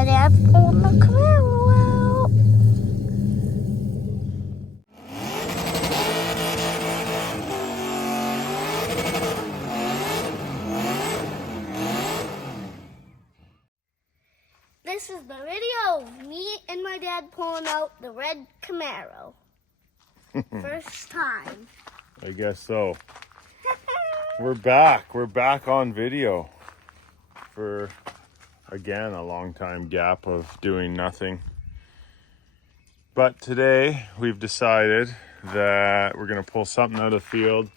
My dad pulled the Camaro out. This is the video of me and my dad pulling out the red Camaro. First time. I guess so. We're back. We're back on video for, again, a long time gap of doing nothing. But today we've decided that we're going to pull something out of the field.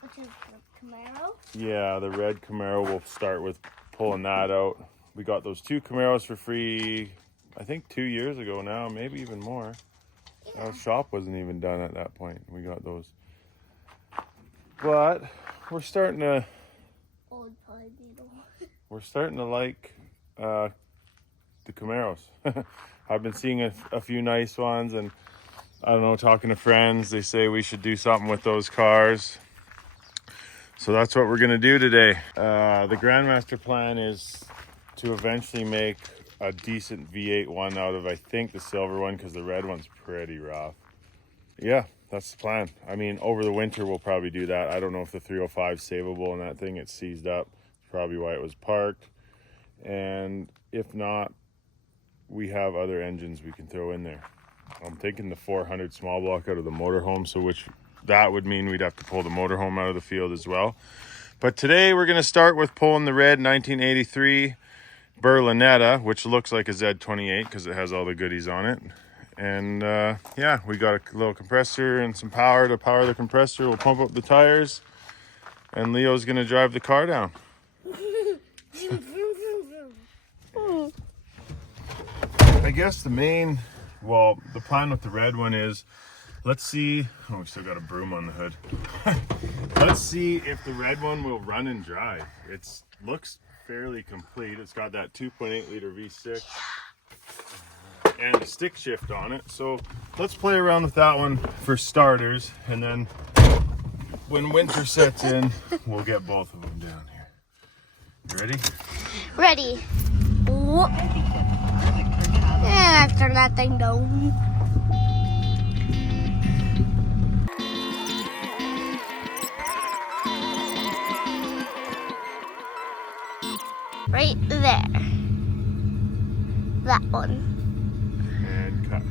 Which is the Camaro? Yeah, the red Camaro. We'll start with pulling that out. We got those two Camaros for free, I think 2 years ago now, maybe even more. Yeah. Our shop wasn't even done at that point. We got those. But we're starting to... Old pie beetle. We're starting to like the Camaros. I've been seeing a few nice ones, and I don't know, talking to friends, they say we should do something with those cars. So that's what we're gonna do today. The Grandmaster plan is to eventually make a decent V8 one out of, I think, the silver one, because the red one's pretty rough. Yeah, that's the plan. I mean, over the winter we'll probably do that. I don't know if the 305 is savable in that thing. It's seized up. Probably why it was parked. And if not, we have other engines we can throw in there. I'm thinking the 400 small block out of the motorhome, so that would mean we'd have to pull the motorhome out of the field as well. But today we're going to start with pulling the red 1983 Berlinetta, which looks like a Z28 because it has all the goodies on it. And yeah, we got a little compressor and some power to power the compressor. We'll pump up the tires, and Leo's going to drive the car down. I guess the plan with the red one is, let's see, oh, we still got a broom on the hood. Let's see if the red one will run and drive. It looks fairly complete. It's got that 2.8 liter V6 and a stick shift on it. So let's play around with that one for starters, and then when winter sets in, we'll get both of them down here. You ready? Ready. Whoop. And I turn that thing down. Right there. That one. And cut.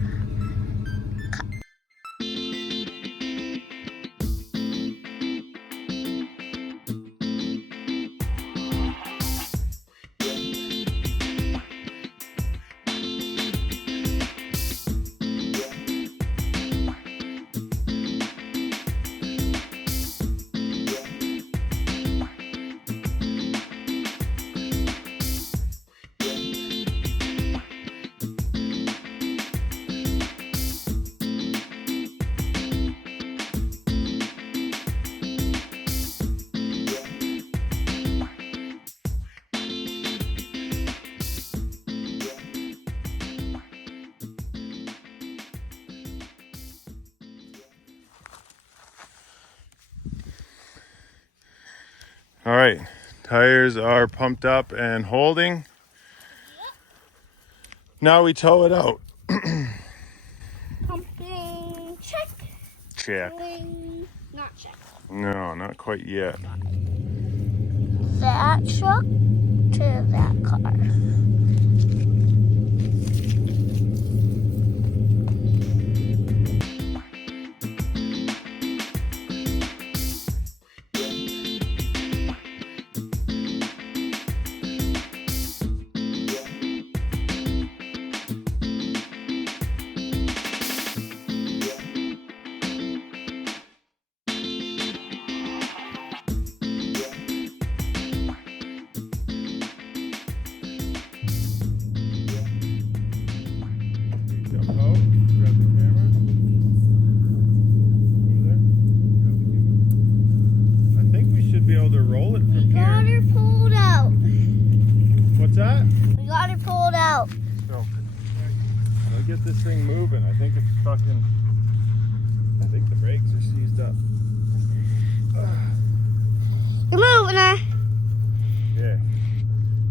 All right, tires are pumped up and holding. Yep. Now we tow it out. Pumping check. Check. Towing, not check. No, not quite yet. That truck to that car. Get this thing moving. I think the brakes are seized up. You're moving her. Yeah.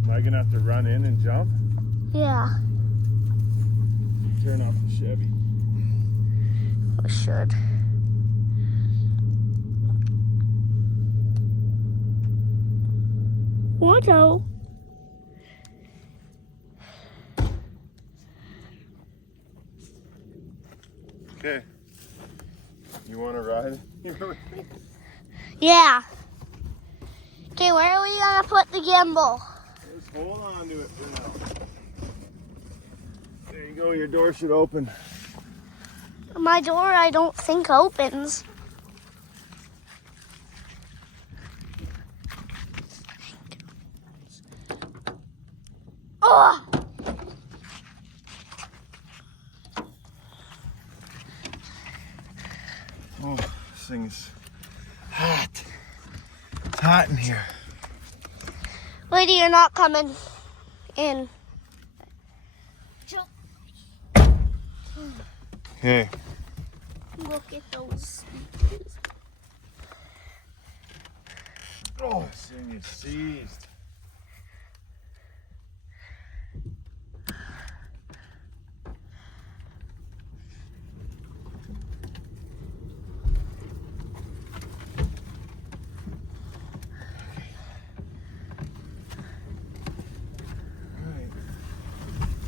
Am I gonna have to run in and jump? Yeah, Turn off the Chevy. I should. What oh? Okay. You want to ride? Yeah. Okay, where are we gonna put the gimbal? Just hold on to it for now. There you go, your door should open. My door, I don't think opens. Oh! Oh, this thing's hot. It's hot in here. Lady, you're not coming in. Okay. Look at those. Oh, this thing is seized.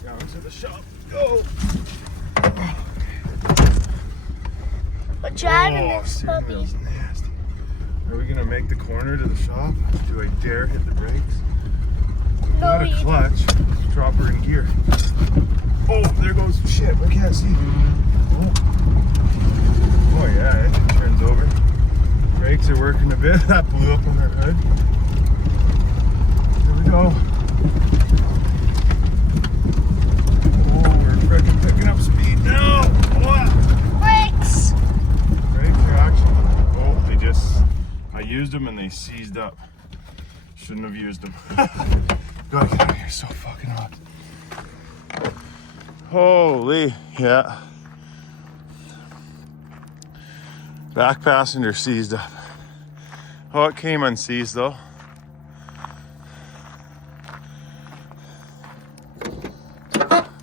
Down to the shop. Go! But driving Oh, this steering puppy. wheel's nasty. Are we gonna make the corner to the shop? Do I dare hit the brakes? No, Not a clutch. Drop her in gear. Oh, there goes shit. I can't see. Oh, oh yeah, it turns over. Brakes are working a bit. That blew up on our hood. Here we go. Freaking picking up speed now. Brakes! Brakes are actually, I used them and they seized up. Shouldn't have used them. Gotta get out of here, so fucking hot. Holy, yeah. Back passenger seized up. Oh, it came unseized though.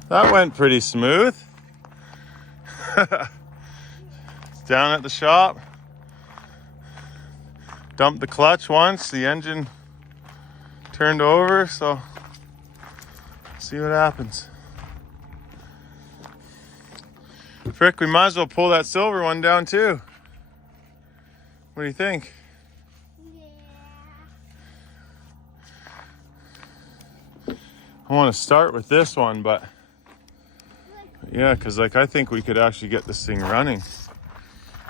That went pretty smooth. It's down at the shop. Dumped the clutch once, the engine turned over, so see what happens. Frick, we might as well pull that silver one down too. What do you think? Yeah. I want to start with this one, but yeah, because like I think we could actually get this thing running.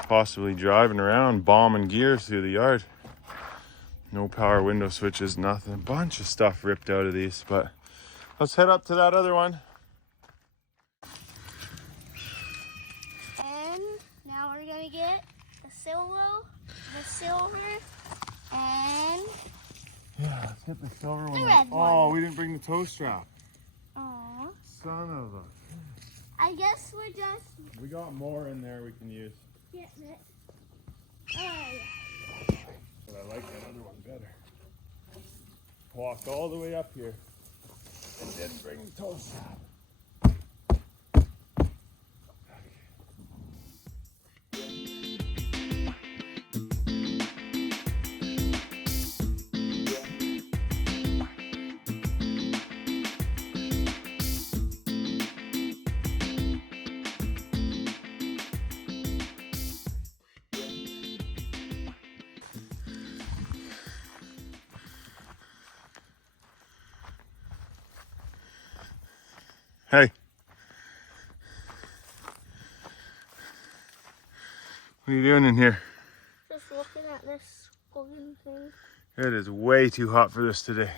Possibly driving around, bombing gears through the yard. No power window switches, nothing. A bunch of stuff ripped out of these, but let's head up to that other one. And now we're gonna get the silver, and Yeah, let's hit the silver one. The red one. Oh, we didn't bring the toe strap. aw. Son of a. I guess we're just We got more in there we can use. getting it. Oh yeah. But I like that other one better. Walked all the way up here and didn't bring the toe strap. Hey. What are you doing in here? Just looking at this golden thing. It is way too hot for this today.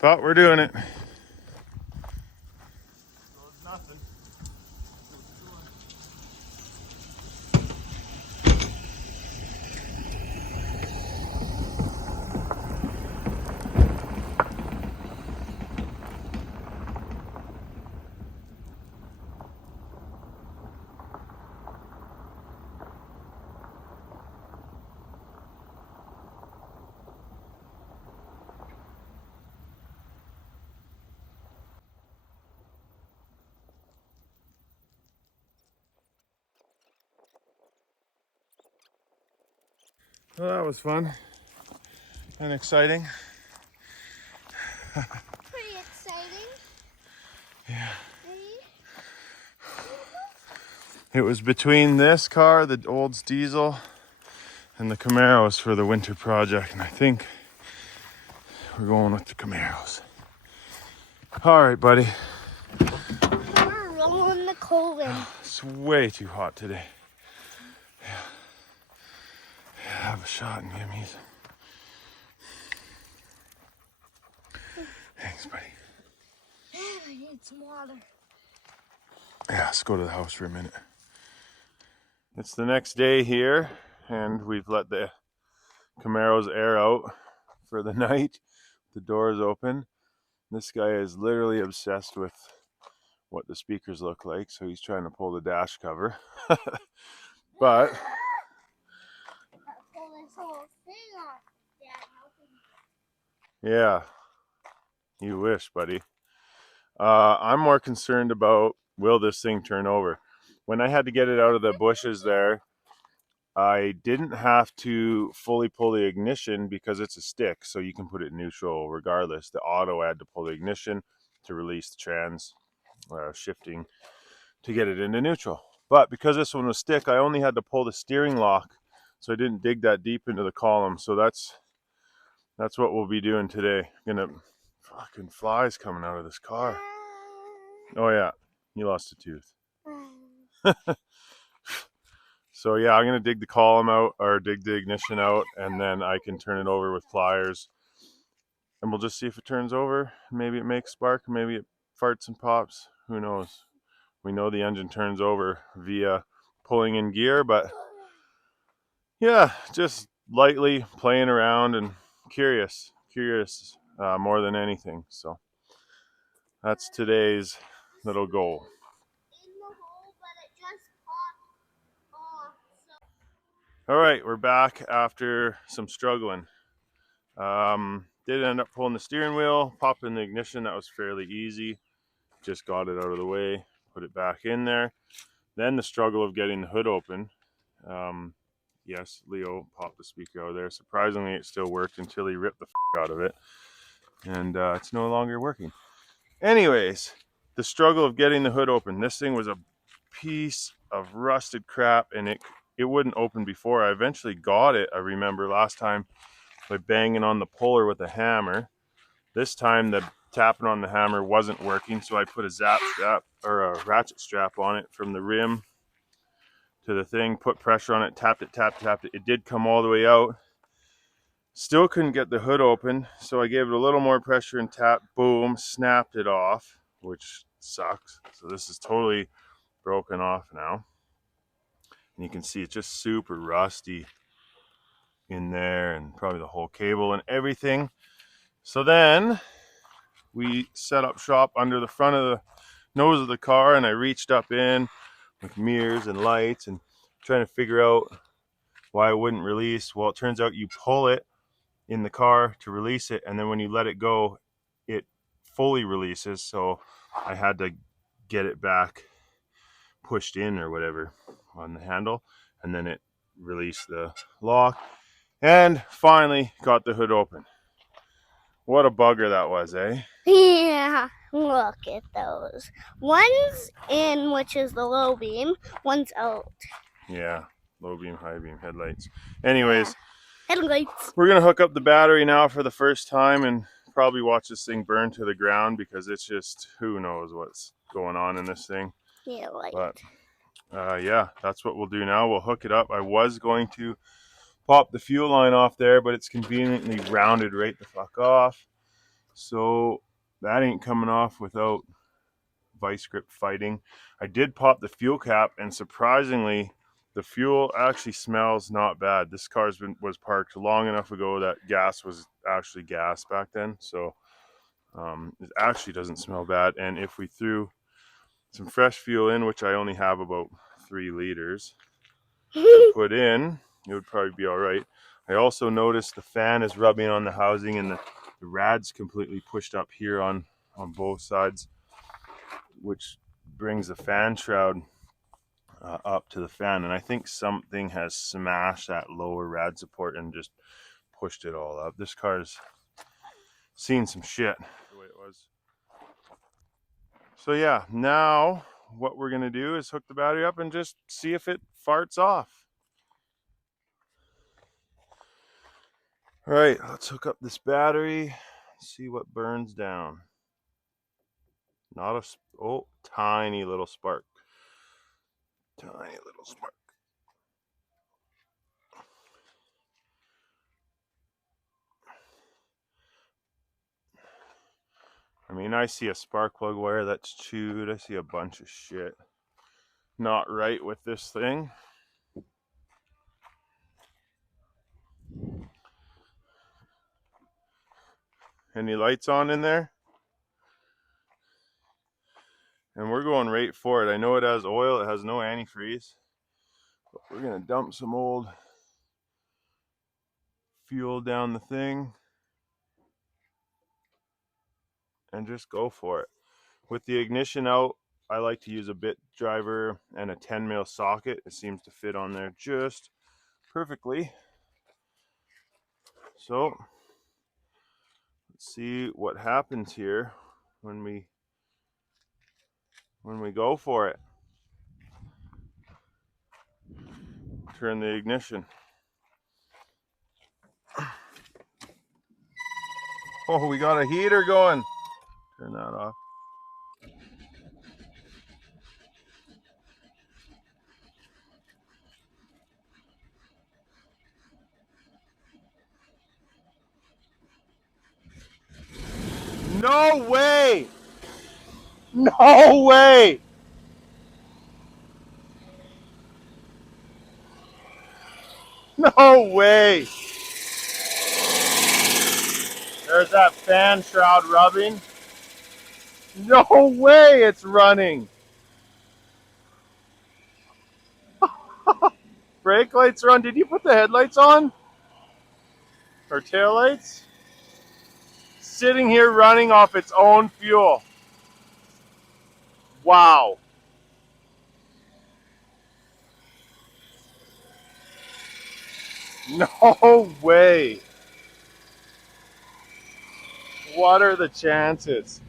But we're doing it. Nothing. Well, that was fun and exciting. Pretty exciting. Yeah. Hey. It was between this car, the Olds diesel, and the Camaro's for the winter project, and I think we're going with the Camaro's. All right, buddy. We're rolling the coal in. It's way too hot today. Have a shot and give me some. Thanks, buddy. Man, I need some water. Yeah, let's go to the house for a minute. It's the next day here, and we've let the Camaro's air out for the night. The door is open. This guy is literally obsessed with what the speakers look like, so he's trying to pull the dash cover. But Pull this whole thing off, Dad. yeah, you wish, buddy. I'm more concerned about, will this thing turn over? When I had to get it out of the bushes there, I didn't have to fully pull the ignition because it's a stick, so you can put it neutral regardless. The auto had to pull the ignition to release the trans shifting to get it into neutral. But because this one was stick, I only had to pull the steering lock, so I didn't dig that deep into the column. So that's what we'll be doing today. Gonna fucking flies coming out of this car. Oh yeah, you lost a tooth. So yeah, I'm gonna dig the column out or dig the ignition out, and then I can turn it over with pliers, and we'll just see if it turns over. Maybe it makes spark, maybe it farts and pops. Who knows? We know the engine turns over via pulling in gear, but yeah, just lightly playing around and curious more than anything. So that's today's little goal. In the hole, but it just popped off. All right, we're back after some struggling. Did end up pulling the steering wheel, popping the ignition. That was fairly easy. Just got it out of the way, put it back in there. Then the struggle of getting the hood open. Yes, Leo popped the speaker out of there. Surprisingly, it still worked until he ripped the out of it. And it's no longer working. Anyways, the struggle of getting the hood open. This thing was a piece of rusted crap, and it wouldn't open before. I eventually got it, I remember last time, by banging on the puller with a hammer. This time the tapping on the hammer wasn't working, so I put a zap strap or a ratchet strap on it from the rim to the thing, put pressure on it, tapped it. It did come all the way out. Still couldn't get the hood open, so I gave it a little more pressure and tap, boom, snapped it off, which sucks. So this is totally broken off now. And you can see it's just super rusty in there, and probably the whole cable and everything. So then we set up shop under the front of the nose of the car, and I reached up in with mirrors and lights and trying to figure out why it wouldn't release. Well, it turns out you pull it in the car to release it, and then when you let it go, it fully releases. So I had to get it back pushed in or whatever on the handle, and then it released the lock, and finally got the hood open. What a bugger that was, eh? Yeah, look at those. One's in, which is the low beam. One's out. Yeah, low beam, high beam headlights. Anyways, Headlights. we're gonna hook up the battery now for the first time and probably watch this thing burn to the ground, because it's just, who knows what's going on in this thing. Yeah, light. But yeah, that's what we'll do now. We'll hook it up. I was going to pop the fuel line off there, but it's conveniently rounded right the fuck off. So that ain't coming off without vice grip fighting. I did pop the fuel cap, and surprisingly, the fuel actually smells not bad. This car was parked long enough ago that gas was actually gas back then. So it actually doesn't smell bad. And if we threw some fresh fuel in, which I only have about 3 liters to put in, it would probably be all right. I also noticed the fan is rubbing on the housing, and the rad's completely pushed up here on both sides, which brings the fan shroud up to the fan, and I think something has smashed that lower rad support and just pushed it all up. This car's seen some shit the way it was. So yeah, now what we're gonna do is hook the battery up and just see if it farts off. All right, let's hook up this battery, see what burns down. Not a, oh, tiny little spark. Tiny little spark. I mean, I see a spark plug wire that's chewed. I see a bunch of shit not right with this thing. Any lights on in there? And we're going right for it. I know it has oil, it has no antifreeze. But we're gonna dump some old fuel down the thing and just go for it. With the ignition out, I like to use a bit driver and a 10 mil socket. It seems to fit on there just perfectly. So let's see what happens here when we go for it. Turn the ignition. Oh, we got a heater going. Turn that off. No way! No way! No way! There's that fan shroud rubbing. No way it's running! Brake lights are on. Did you put the headlights on? Or tail lights? Sitting here running off its own fuel. Wow. No way. What are the chances?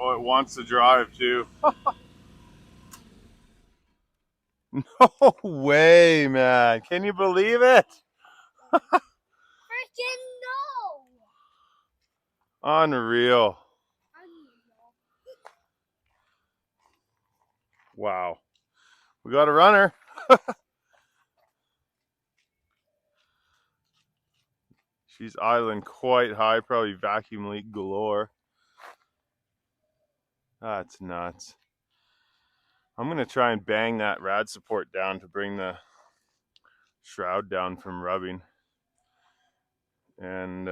Oh, it wants to drive too. No way, man. Can you believe it? Freaking no! Unreal. Wow. We got a runner. She's idling quite high, probably vacuum leak galore. That's nuts. I'm going to try and bang that rad support down to bring the shroud down from rubbing. And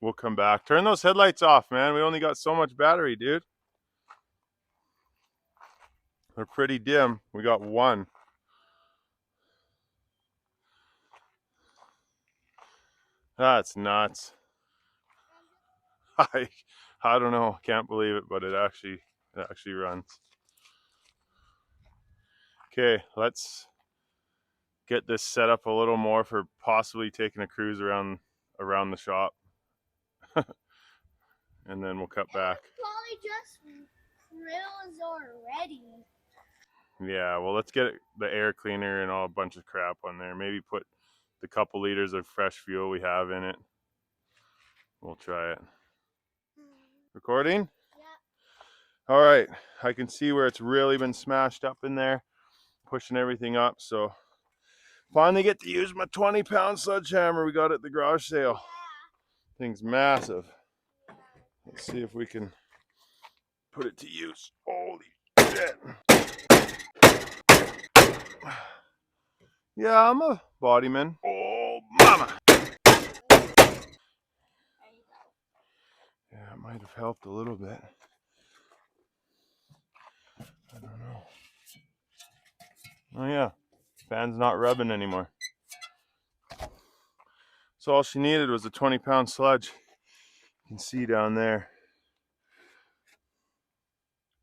we'll come back. Turn those headlights off, man. We only got so much battery, dude. They're pretty dim. We got one. That's nuts. I don't know. Can't believe it, but it actually runs. Okay, let's get this set up a little more for possibly taking a cruise around the shop. And then we'll cut back. Probably just cruise already. Yeah, well, let's get the air cleaner and all a bunch of crap on there. Maybe put the couple liters of fresh fuel we have in it. We'll try it. Recording? Yeah. All right, I can see where it's really been smashed up in there, pushing everything up. So finally get to use my 20-pound sledgehammer we got at the garage sale. Yeah. Thing's massive. Let's see if we can put it to use. Holy shit. Yeah, I'm a bodyman. Oh, mama. Yeah, it might have helped a little bit. I don't know. Oh yeah, fan's not rubbing anymore. So all she needed was a 20-pound sludge. You can see down there,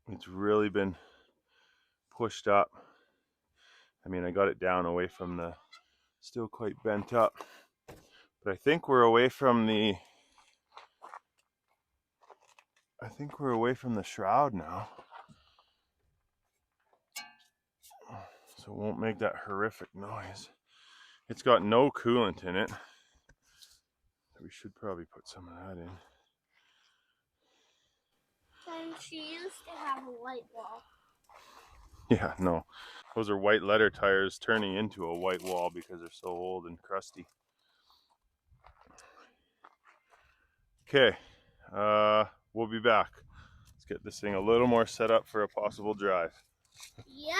it's really been pushed up. I mean, I got it down away from the, still quite bent up. But I think we're away from the shroud now. So it won't make that horrific noise. It's got no coolant in it. We should probably put some of that in. And she used to have a white wall. Yeah, no. Those are white letter tires turning into a white wall because they're so old and crusty. Okay, we'll be back. Let's get this thing a little more set up for a possible drive. Yep.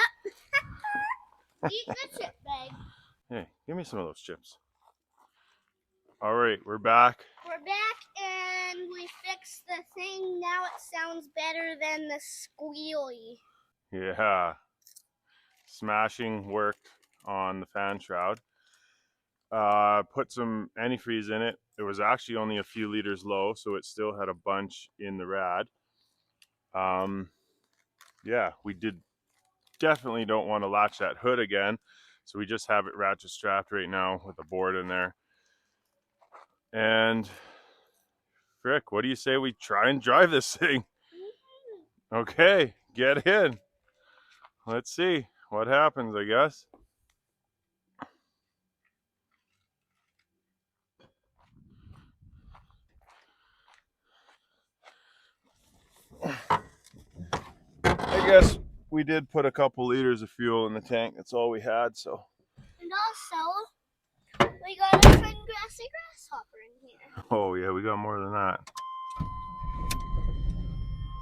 Eat the chip bag. Hey, give me some of those chips. All right, we're back. We're back and we fixed the thing. Now it sounds better than the squealy. Yeah. Smashing worked on the fan shroud. Put some antifreeze in it. It was actually only a few liters low, so it still had a bunch in the rad. Yeah, we definitely don't want to latch that hood again, so we just have it ratchet strapped right now with a board in there. And Frick, what do you say we try and drive this thing? Okay, get in. Let's see what happens, I guess. I guess we did put a couple liters of fuel in the tank. That's all we had, so. And also, we got a friend Grassy Grasshopper in here. Oh yeah, we got more than that.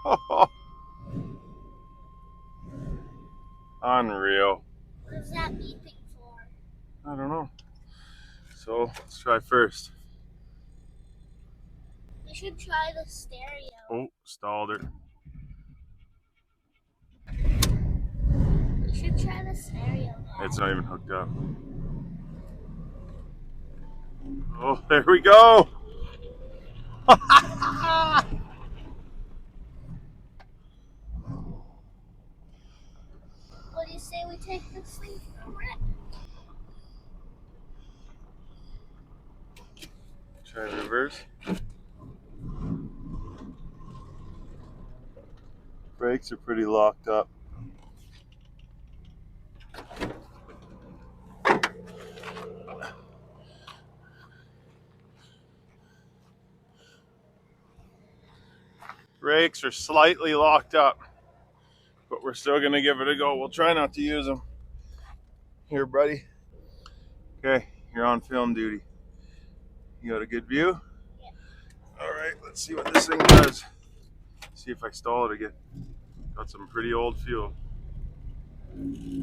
Oh, unreal. What is that beeping for? I don't know. So let's try first. We should try the stereo. Oh, stalled her. We should try the stereo now. It's not even hooked up. Oh, there we go. What do you say we take this thing for a rip? Try reverse. Brakes are pretty locked up. Brakes are slightly locked up, but we're still gonna give it a go. We'll try not to use them. Here, buddy. Okay, you're on film duty. You got a good view? Yeah. All right, let's see what this thing does. See if I stall it again. Got some pretty old fuel.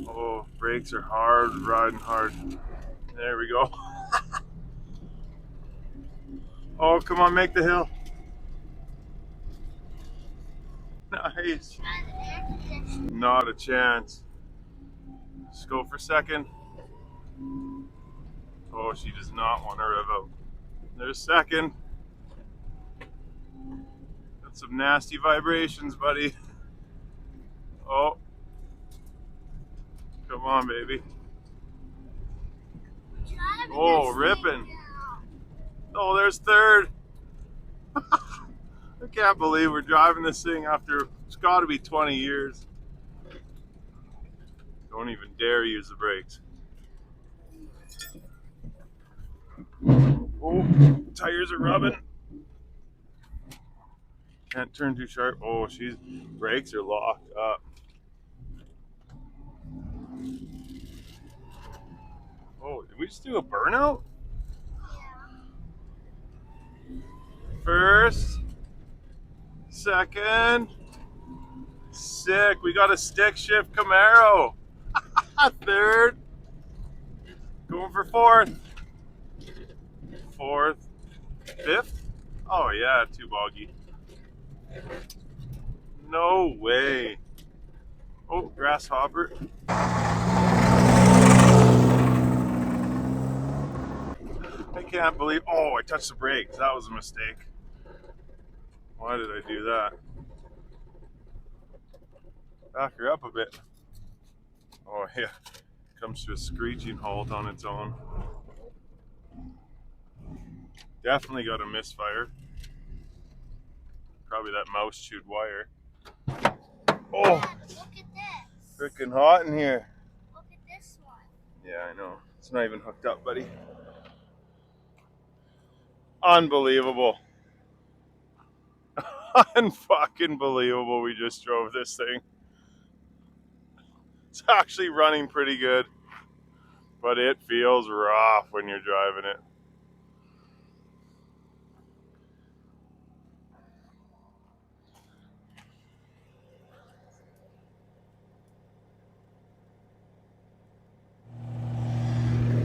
Oh, brakes are hard, riding hard. There we go. Oh, come on, make the hill. Nice. Try the air conditioner. Not a chance. Just go for second. Oh, she does not want to rev out. There's second. Got some nasty vibrations, buddy. Oh. Come on, baby. Driving Oh, this ripping. thing now. Oh, there's third. I can't believe we're driving this thing after, it's got to be 20 years. Don't even dare use the brakes. Oh, tires are rubbing. Can't turn too sharp. Oh, brakes are locked up. Oh, did we just do a burnout? First, second, sick. We got a stick shift Camaro. Third, going for fourth. Fourth, fifth. Oh yeah, too boggy. No way. Oh, grasshopper. can't believe, oh, I touched the brakes. That was a mistake. Why did I do that? Back her up a bit. Oh yeah, comes to a screeching halt on its own. Definitely got a misfire. Probably that mouse chewed wire. Oh, Dad, look at this. freaking hot in here. Look at this one. Yeah, I know. It's not even hooked up, buddy. Unbelievable. Unfucking believable. We just drove this thing. It's actually running pretty good, but it feels rough when you're driving it.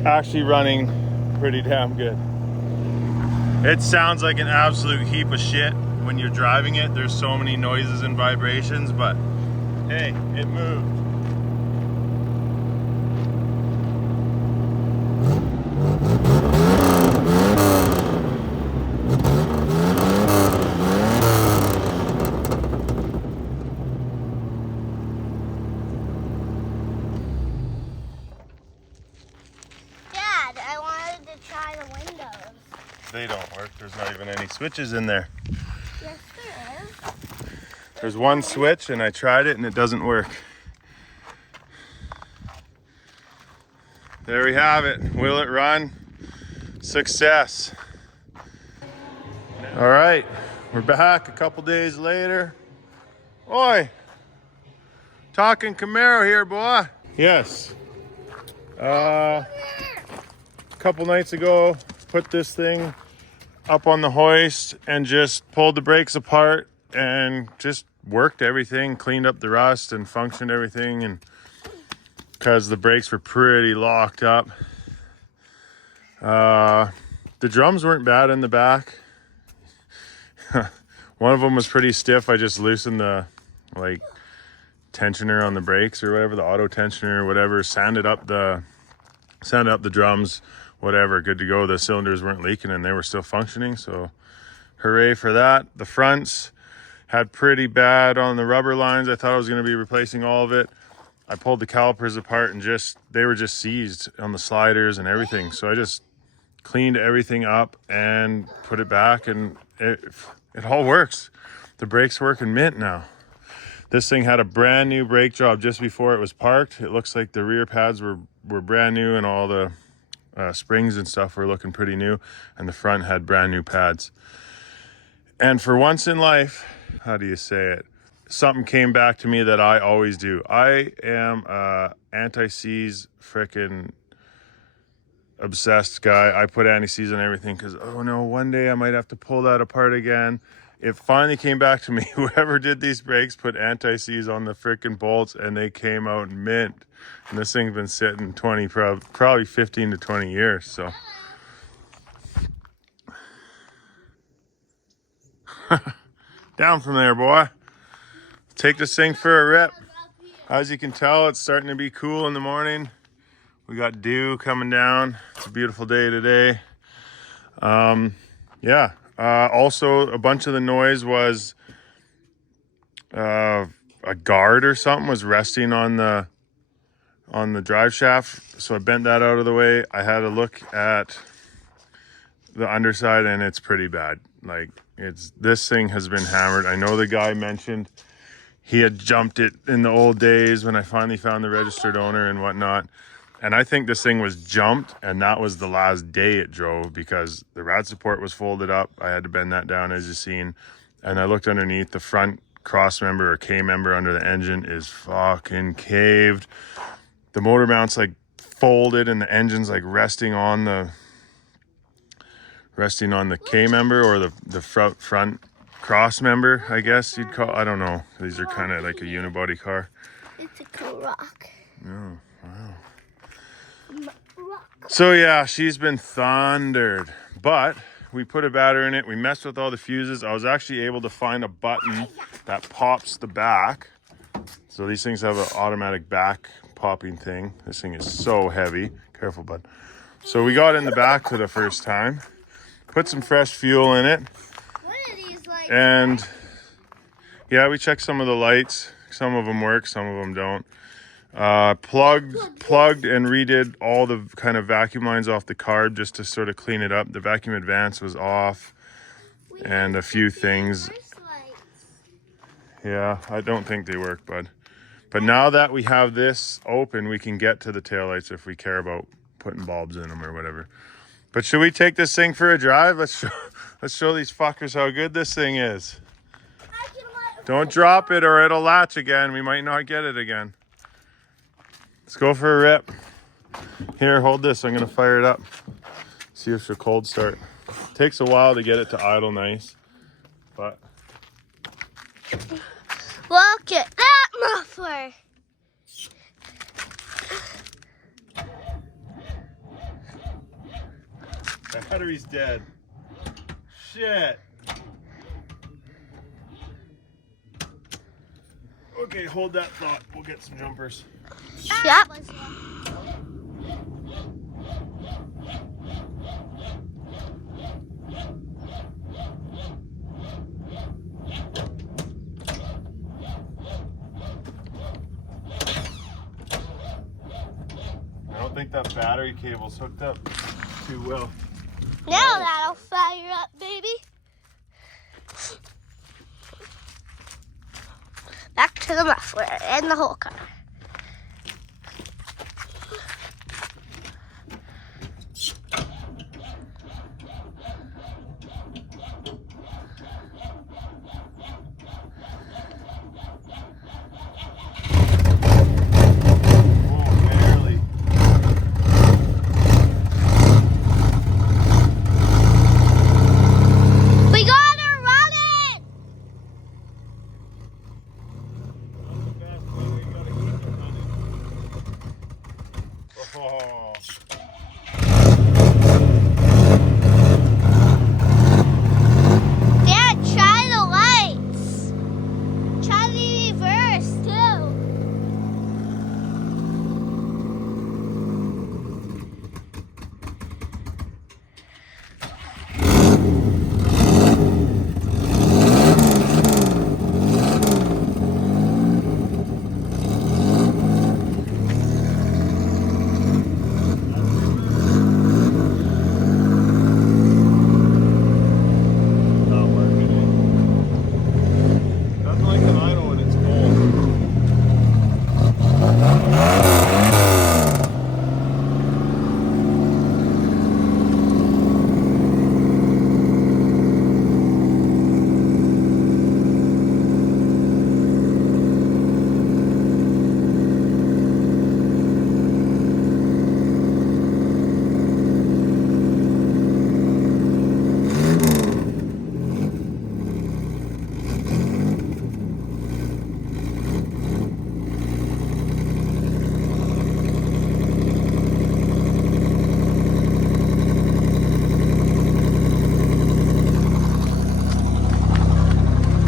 Actually running pretty damn good. It sounds like an absolute heap of shit when you're driving it. There's so many noises and vibrations, but hey, it moved. Dad, I wanted to try the windows. They don't work. There's not even any switches in there. Yes, there is. There's one switch and I tried it and it doesn't work. There we have it. Will it run? Success. All right, we're back a couple days later. Oi, talking Camaro here, boy. Yes. A couple nights ago, put this thing up on the hoist and just pulled the brakes apart and just worked everything, cleaned up the rust and functioned everything, and because the brakes were pretty locked up. The drums weren't bad in the back. One of them was pretty stiff. I just loosened the tensioner on the brakes or whatever, the auto tensioner or whatever, sanded up the drums, whatever, good to go. The cylinders weren't leaking and they were still functioning, so hooray for that. The fronts had pretty bad on the rubber lines. I thought I was going to be replacing all of it. I pulled the calipers apart and they were just seized on the sliders and everything. So I just cleaned everything up and put it back, and it all works. The brakes work in mint now. This thing had a brand new brake job just before it was parked. It looks like the rear pads were brand new and all the springs and stuff were looking pretty new, and the front had brand new pads. And for once in life, how do you say it? Something came back to me that I always do. I am a anti-seize frickin' obsessed guy. I put anti-seize on everything because, oh no, one day I might have to pull that apart again. It finally came back to me. Whoever did these brakes put anti-seize on the frickin' bolts and they came out mint. And this thing's been sitting probably 15 to 20 years, so. Down from there, boy. Take this thing for a rip. As you can tell, it's starting to be cool in the morning. We got dew coming down. It's a beautiful day today. Yeah. Also, a bunch of the noise was a guard or something was resting on the drive shaft. So I bent that out of the way. I had a look at the underside and it's pretty bad. This thing has been hammered. I know the guy mentioned he had jumped it in the old days when I finally found the registered owner and whatnot. And I think this thing was jumped, and that was the last day it drove because the rad support was folded up. I had to bend that down, as you've seen. And I looked underneath. The front cross member or K member under the engine is fucking caved. The motor mount's folded, and the engine's resting on the K member or the front cross member, I guess you'd call. I don't know. These are kind of like a unibody car. It's a Karoq. Oh, wow. So yeah, she's been thundered, but we put a battery in it. We messed with all the fuses. I was actually able to find a button that pops the back. So these things have an automatic back popping thing. This thing is so heavy. Careful, bud. So we got in the back for the first time, put some fresh fuel in it, What are these lights? and yeah, we checked some of the lights. Some of them work, some of them don't. Plugged and redid all the kind of vacuum lines off the carb just to sort of clean it up. The vacuum advance was off and a few things. Yeah, I don't think they work, bud. But now that we have this open, we can get to the taillights if we care about putting bulbs in them or whatever. But should we take this thing for a drive? Let's show these fuckers how good this thing is. Don't drop it or it'll latch again. We might not get it again. Let's go for a rip. Here, hold this. I'm gonna fire it up. See if she'll cold start. Takes a while to get it to idle nice, but. Look at that muffler. The battery's dead. Shit. Okay, hold that thought. We'll get some jumpers. Yep. I don't think that battery cable's hooked up too well. Now that'll fire up, baby. Back to the muffler and the whole car.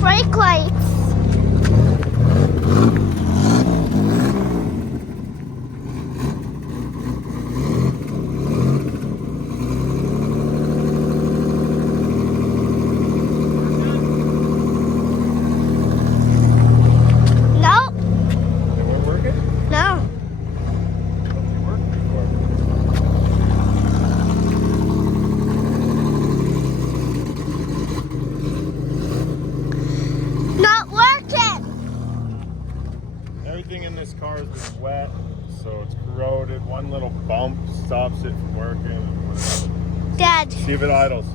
Brake lights. Nope. They weren't working? No. They worked before. Not working. Everything in this car has been wet, so it's corroded. One little bump stops it from working. Dad. See if it idles.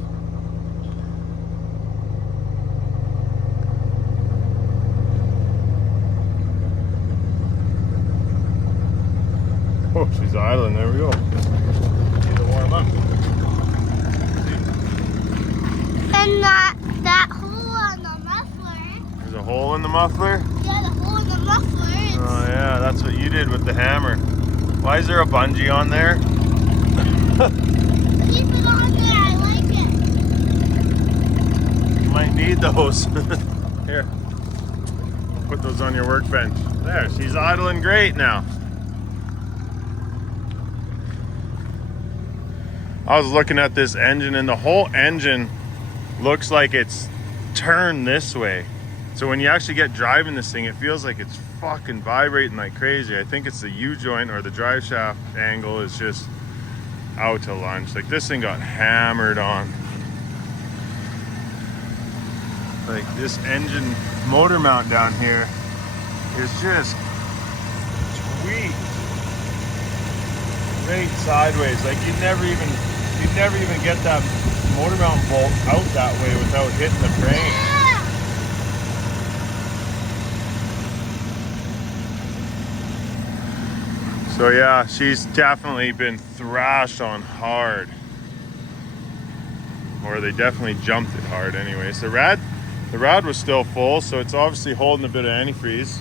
Oh, she's idling. There we go. Need to warm up. And that hole on the muffler. There's a hole in the muffler? Yeah, the hole in the muffler. Oh yeah, that's what you did with the hammer. Why is there a bungee on there? Keep it on there. I like it. You might need those. Here. I'll put those on your workbench. There, she's idling great now. I was looking at this engine, and the whole engine looks like it's turned this way. So when you actually get driving this thing, it feels like it's fucking vibrating like crazy. I think it's the U-joint or the drive shaft angle is just out to lunch. Like this thing got hammered on. Like this engine motor mount down here is just tweaked right sideways. Like you'd never even get that motor mount bolt out that way without hitting the frame. So yeah, she's definitely been thrashed on hard. Or they definitely jumped it hard anyways. The rad was still full, so it's obviously holding a bit of antifreeze.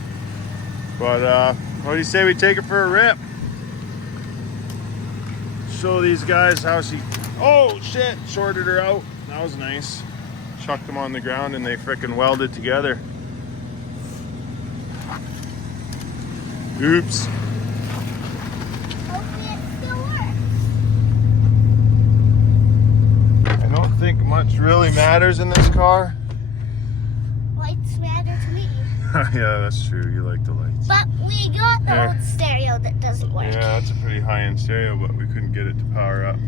But what do you say we take her for a rip? Show these guys how she, oh shit, shorted her out. That was nice. Chucked them on the ground and they frickin' welded together. Oops. Hopefully it still works. I don't think much really matters in this car. Lights matter to me. Yeah, that's true. You like the lights. But we got the old stereo that doesn't work. Yeah, that's a pretty high-end stereo, but we couldn't get it to power up.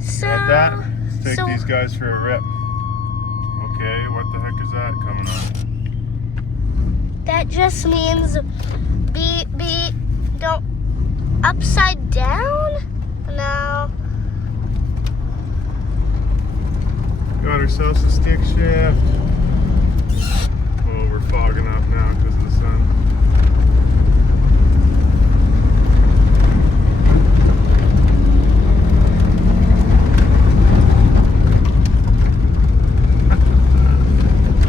So, Got that? Let's take these guys for a rip. Okay, what the heck is that coming on? that just means don't upside down? No. Got ourselves a stick shift. Oh, we're fogging up now because of the sun.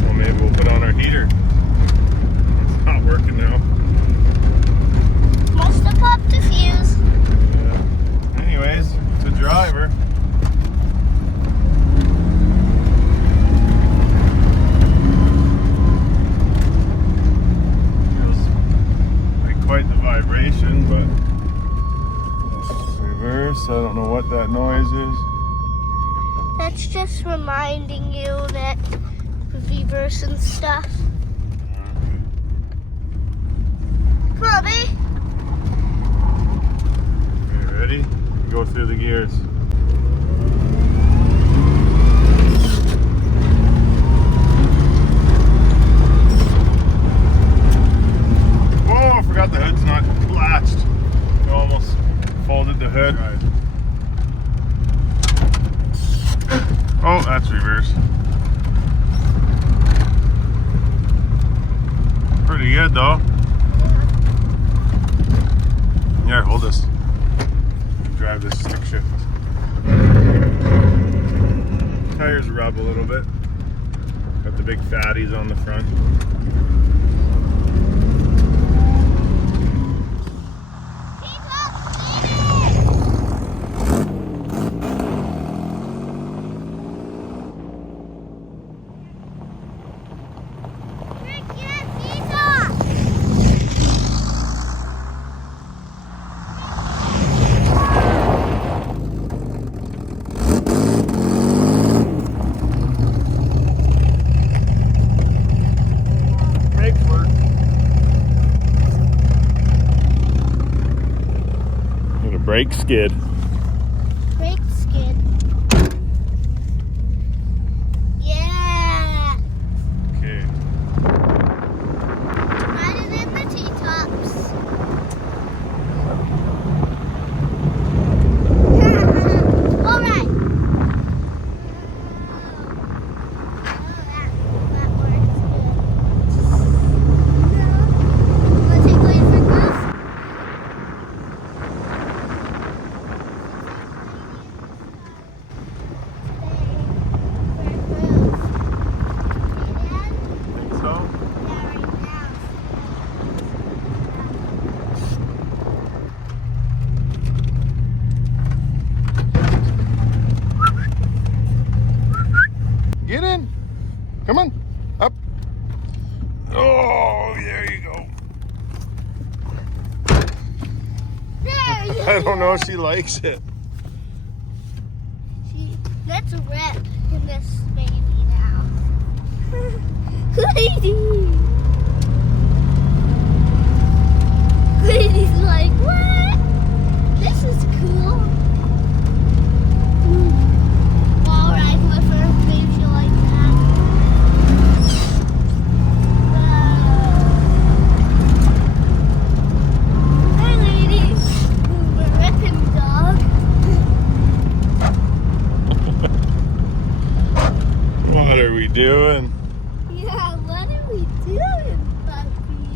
Well, maybe we'll put on our heater. It's not working now. Must have popped the fuse. Yeah. Anyways, it's a driver. Quite the vibration, but reverse. I don't know what that noise is. That's just reminding you that reverse and stuff. Come on, babe. Okay, ready? Go through the gears. Oh, I forgot the hood's not latched. I almost folded the hood. Oh, that's reverse. Pretty good though. Here, hold this. Drive this stick shift. Tires rub a little bit. Got the big fatties on the front. Brake skid. Brake skid. Yeah. Okay. Right in the T-tops. All right. That works good. Wanna take away for this? Think so? Get in. Come on. Up. Oh, there you go. There you I don't know if she likes it. a rip in this baby now. Lady! Lady's like, what? This is cool. I'll ride with her, maybe she'll like that. Hi, lady. We're ripping, dog. What are we doing? Yeah, what are we doing, puppy?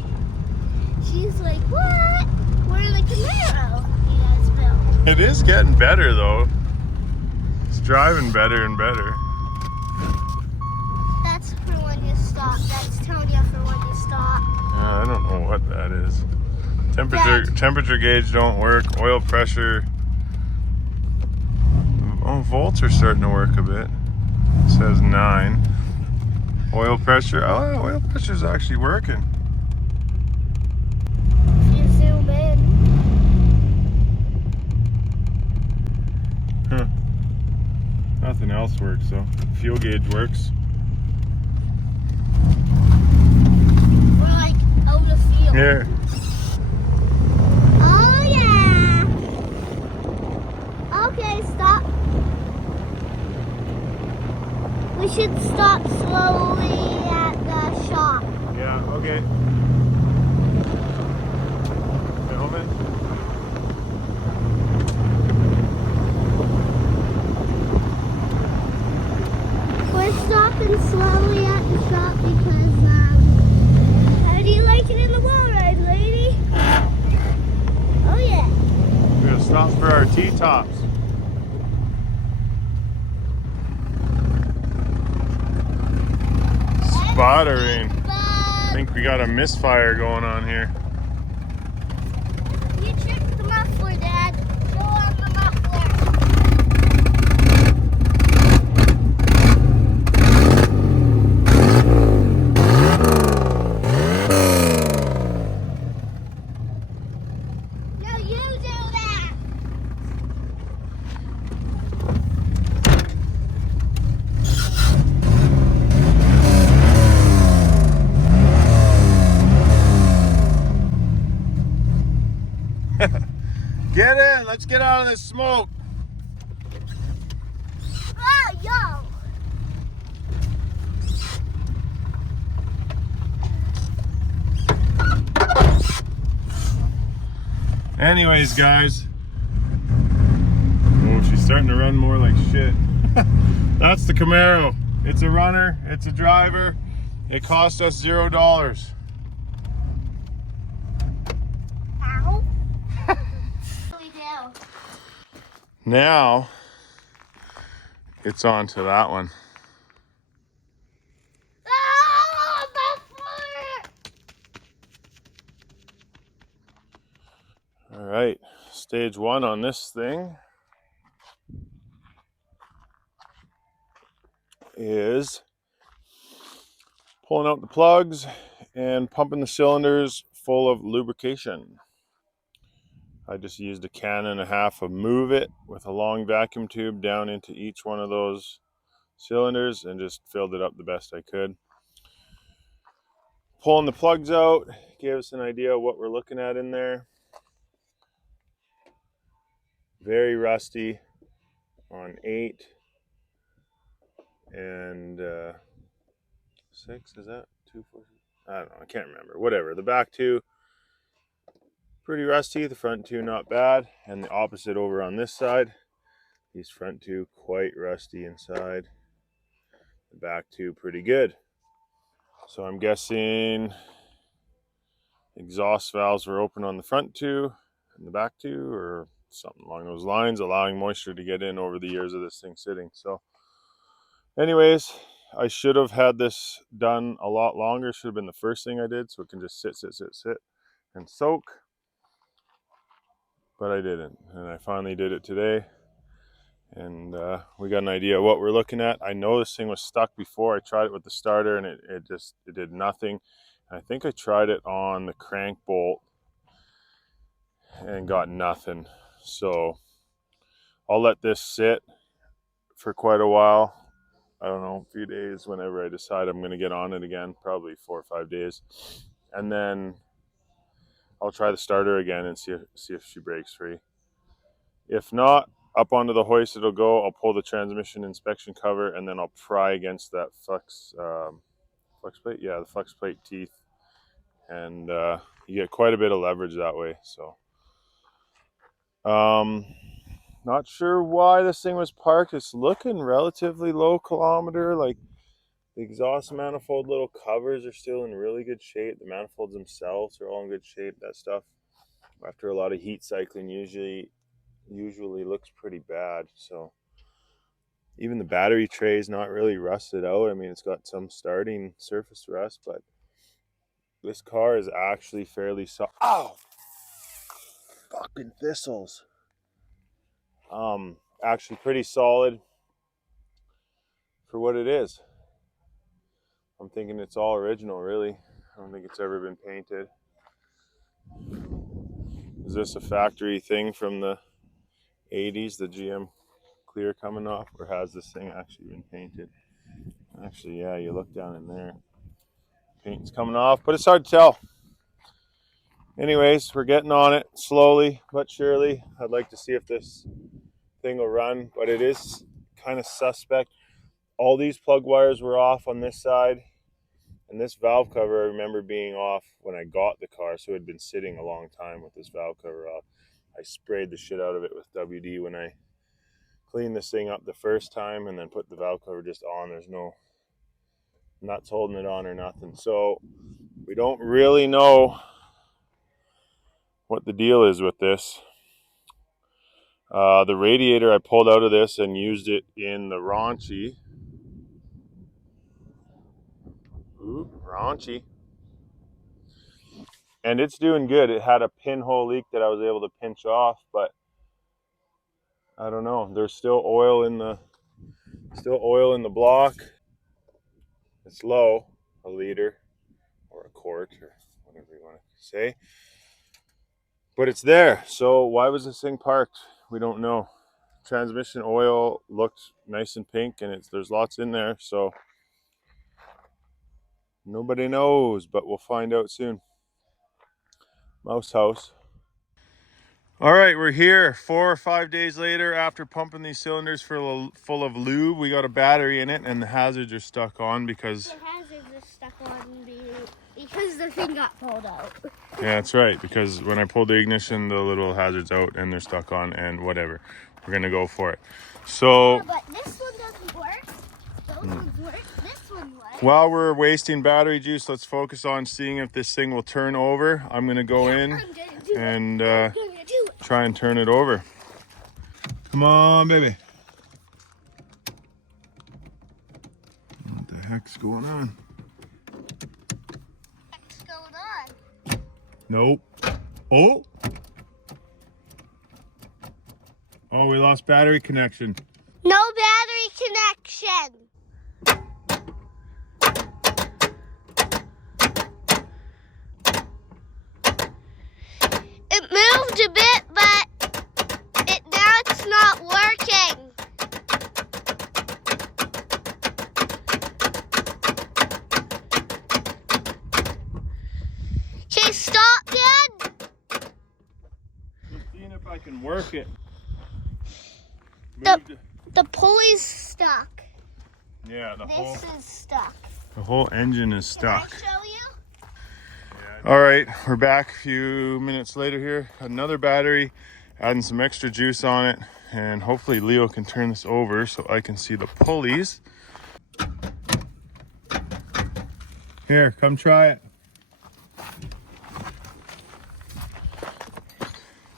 She's like, what? We're in the Camaro you guys built. It is getting better though. It's driving better and better. That's for when you stop. That's telling you for when you stop. I don't know what that is. Temperature gauge don't work. Oil pressure. Oh, volts are starting to work a bit. It says 9. Oil pressure. Oh, oil pressure is actually working. If you zoom in. Huh. Nothing else works though. Fuel gauge works. We're like out of field. Here. Oh yeah. Okay, stop. We should stop slowly at the shop. Yeah, okay. Gentlemen. We're stopping slowly at the shop because, how do you like it in the wall ride, lady? Oh yeah. We're gonna stop for our T-tops. Sputtering. I think we got a misfire going on here. You tripped the muffler, Dad. Show on the muffler. No, you do that. Get in, let's get out of this smoke. Ah, yo. Anyways, guys. Oh, she's starting to run more like shit. That's the Camaro. It's a runner, it's a driver. It cost us $0. Ow. What do we do? Now, it's on to that one. Ah, muffler. All right, stage 1 on this thing is pulling out the plugs and pumping the cylinders full of lubrication. I just used a can and a half of Move It with a long vacuum tube down into each one of those cylinders and just filled it up the best I could. Pulling the plugs out gave us an idea of what we're looking at in there. Very rusty on 8 and 6, is that 2, 4? I don't know, I can't remember. Whatever. The back 2 pretty rusty, the front 2 not bad, and the opposite over on this side. These front 2 quite rusty inside. The back 2 pretty good. So I'm guessing exhaust valves were open on the front 2 and the back 2, or something along those lines, allowing moisture to get in over the years of this thing sitting. So anyways, I should have had this done a lot longer. Should have been the first thing I did, so it can just sit and soak. But I didn't, and I finally did it today. And we got an idea of what we're looking at. I know this thing was stuck before. I tried it with the starter and it did nothing. And I think I tried it on the crank bolt and got nothing. So I'll let this sit for quite a while. I don't know, a few days whenever I decide I'm going to get on it again, probably 4 or 5 days. And then I'll try the starter again and see if she breaks free. If not, up onto the hoist it'll go. I'll pull the transmission inspection cover and then I'll pry against that flex plate. Yeah, the flex plate teeth. And you get quite a bit of leverage that way. So, not sure why this thing was parked. It's looking relatively low kilometer. Like the exhaust manifold little covers are still in really good shape. The manifolds themselves are all in good shape. That stuff, after a lot of heat cycling, usually looks pretty bad. So even the battery tray is not really rusted out. I mean, it's got some starting surface rust, but this car is actually fairly soft. Ow! Fucking thistles. Actually pretty solid for what it is. I'm thinking it's all original, really. I don't think it's ever been painted. Is this a factory thing from the 80s, the GM clear coming off, or has this thing actually been painted? Actually, yeah, you look down in there. Paint's coming off, but it's hard to tell. Anyways, we're getting on it slowly but surely. I'd like to see if this thing will run, but it is kind of suspect. All these plug wires were off on this side, and this valve cover I remember being off when I got the car, so it had been sitting a long time with this valve cover off. I sprayed the shit out of it with WD when I cleaned this thing up the first time and then put the valve cover just on. There's no nuts holding it on or nothing. So we don't really know what the deal is with this. The radiator I pulled out of this and used it in the raunchy. Ooh, raunchy. And it's doing good. It had a pinhole leak that I was able to pinch off, but I don't know. There's still oil in the block. It's low, a liter or a quart or whatever you want to say. But it's there. So why was this thing parked? We don't know. Transmission oil looked nice and pink, and there's lots in there, so nobody knows, but we'll find out soon. Mouse house. All right, we're here 4 or 5 days later after pumping these cylinders full of lube. We got a battery in it, and the hazards are stuck on because... The hazards are stuck on because the thing got pulled out. Yeah, that's right, because when I pulled the ignition, the little hazard's out, and they're stuck on, and whatever. We're going to go for it. So... Yeah, but this one doesn't work. Those ones work. This one works. While we're wasting battery juice, let's focus on seeing if this thing will turn over. I'm going to go in and try and turn it over. Come on, baby. What the heck's going on? What's going on? Nope. Oh! Oh, we lost battery connection. No battery connection. It moved a bit, but now it's not working. Okay, stop, Dad. Just seeing if I can work it. The pulley's stuck. Yeah, This is stuck. the whole engine is stuck. Can I show you? All right, we're back a few minutes later here. Another battery, adding some extra juice on it, and hopefully Leo can turn this over so I can see the pulleys. Here, come try it.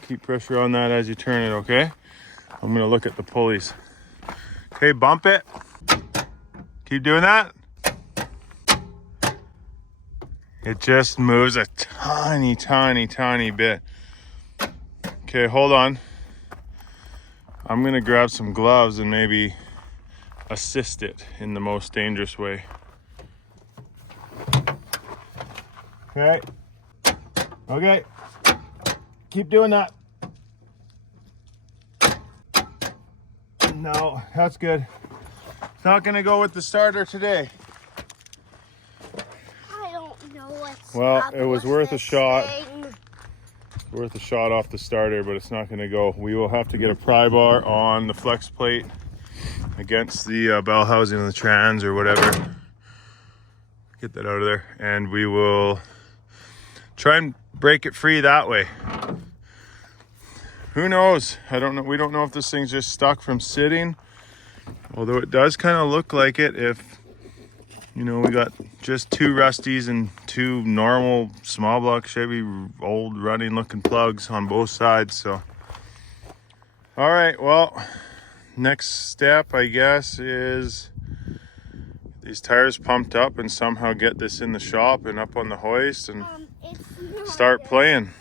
Keep pressure on that as you turn it, okay? I'm gonna look at the pulleys. Okay, bump it. Keep doing that. It just moves a tiny, tiny, tiny bit. Okay, hold on. I'm gonna grab some gloves and maybe assist it in the most dangerous way. Okay. Okay. Keep doing that. No, that's good. It's not gonna go with the starter today. I don't know what's Well, up it was with worth a this shot. thing. Worth a shot off the starter, but it's not going to go. We will have to get a pry bar on the flex plate against the bell housing of the trans or whatever. Get that out of there, and we will try and break it free that way. Who knows? I don't know. We don't know if this thing's just stuck from sitting, although it does kind of look like it. If you know, we got just 2 Rusties and 2 normal small block Chevy old running looking plugs on both sides. So, all right, well, next step, I guess, is these tires pumped up and somehow get this in the shop and up on the hoist and start playing.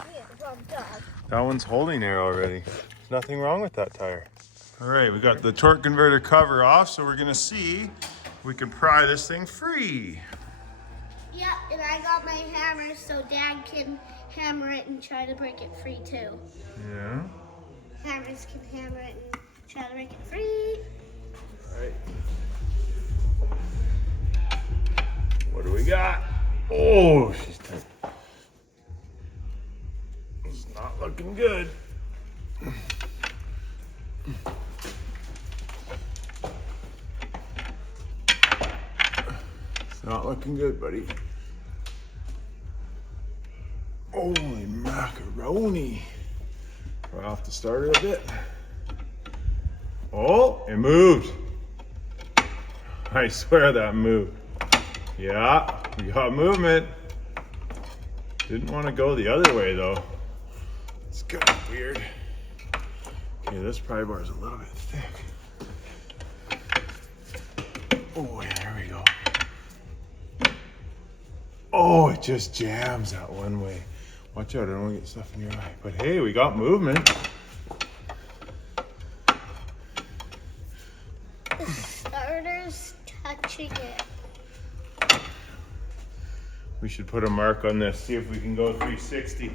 That one's holding there already. There's nothing wrong with that tire. All right, we got the torque converter cover off, so we're gonna see if we can pry this thing free. Yeah, and I got my hammer so Dad can hammer it and try to break it free too. Yeah. Hammers can hammer it and try to break it free. All right. What do we got? Oh, she's tight. It's not looking good. It's not looking good, buddy. Holy macaroni. We'll have to start it a bit. Oh, it moved. I swear that moved. Yeah, we got movement. Didn't want to go the other way though. It's kind of weird. Okay, this pry bar is a little bit thick. Oh, yeah, there we go. Oh, it just jams that one way. Watch out, I don't want to get stuff in your eye. But hey, we got movement. The starter's touching it. We should put a mark on this, see if we can go 360.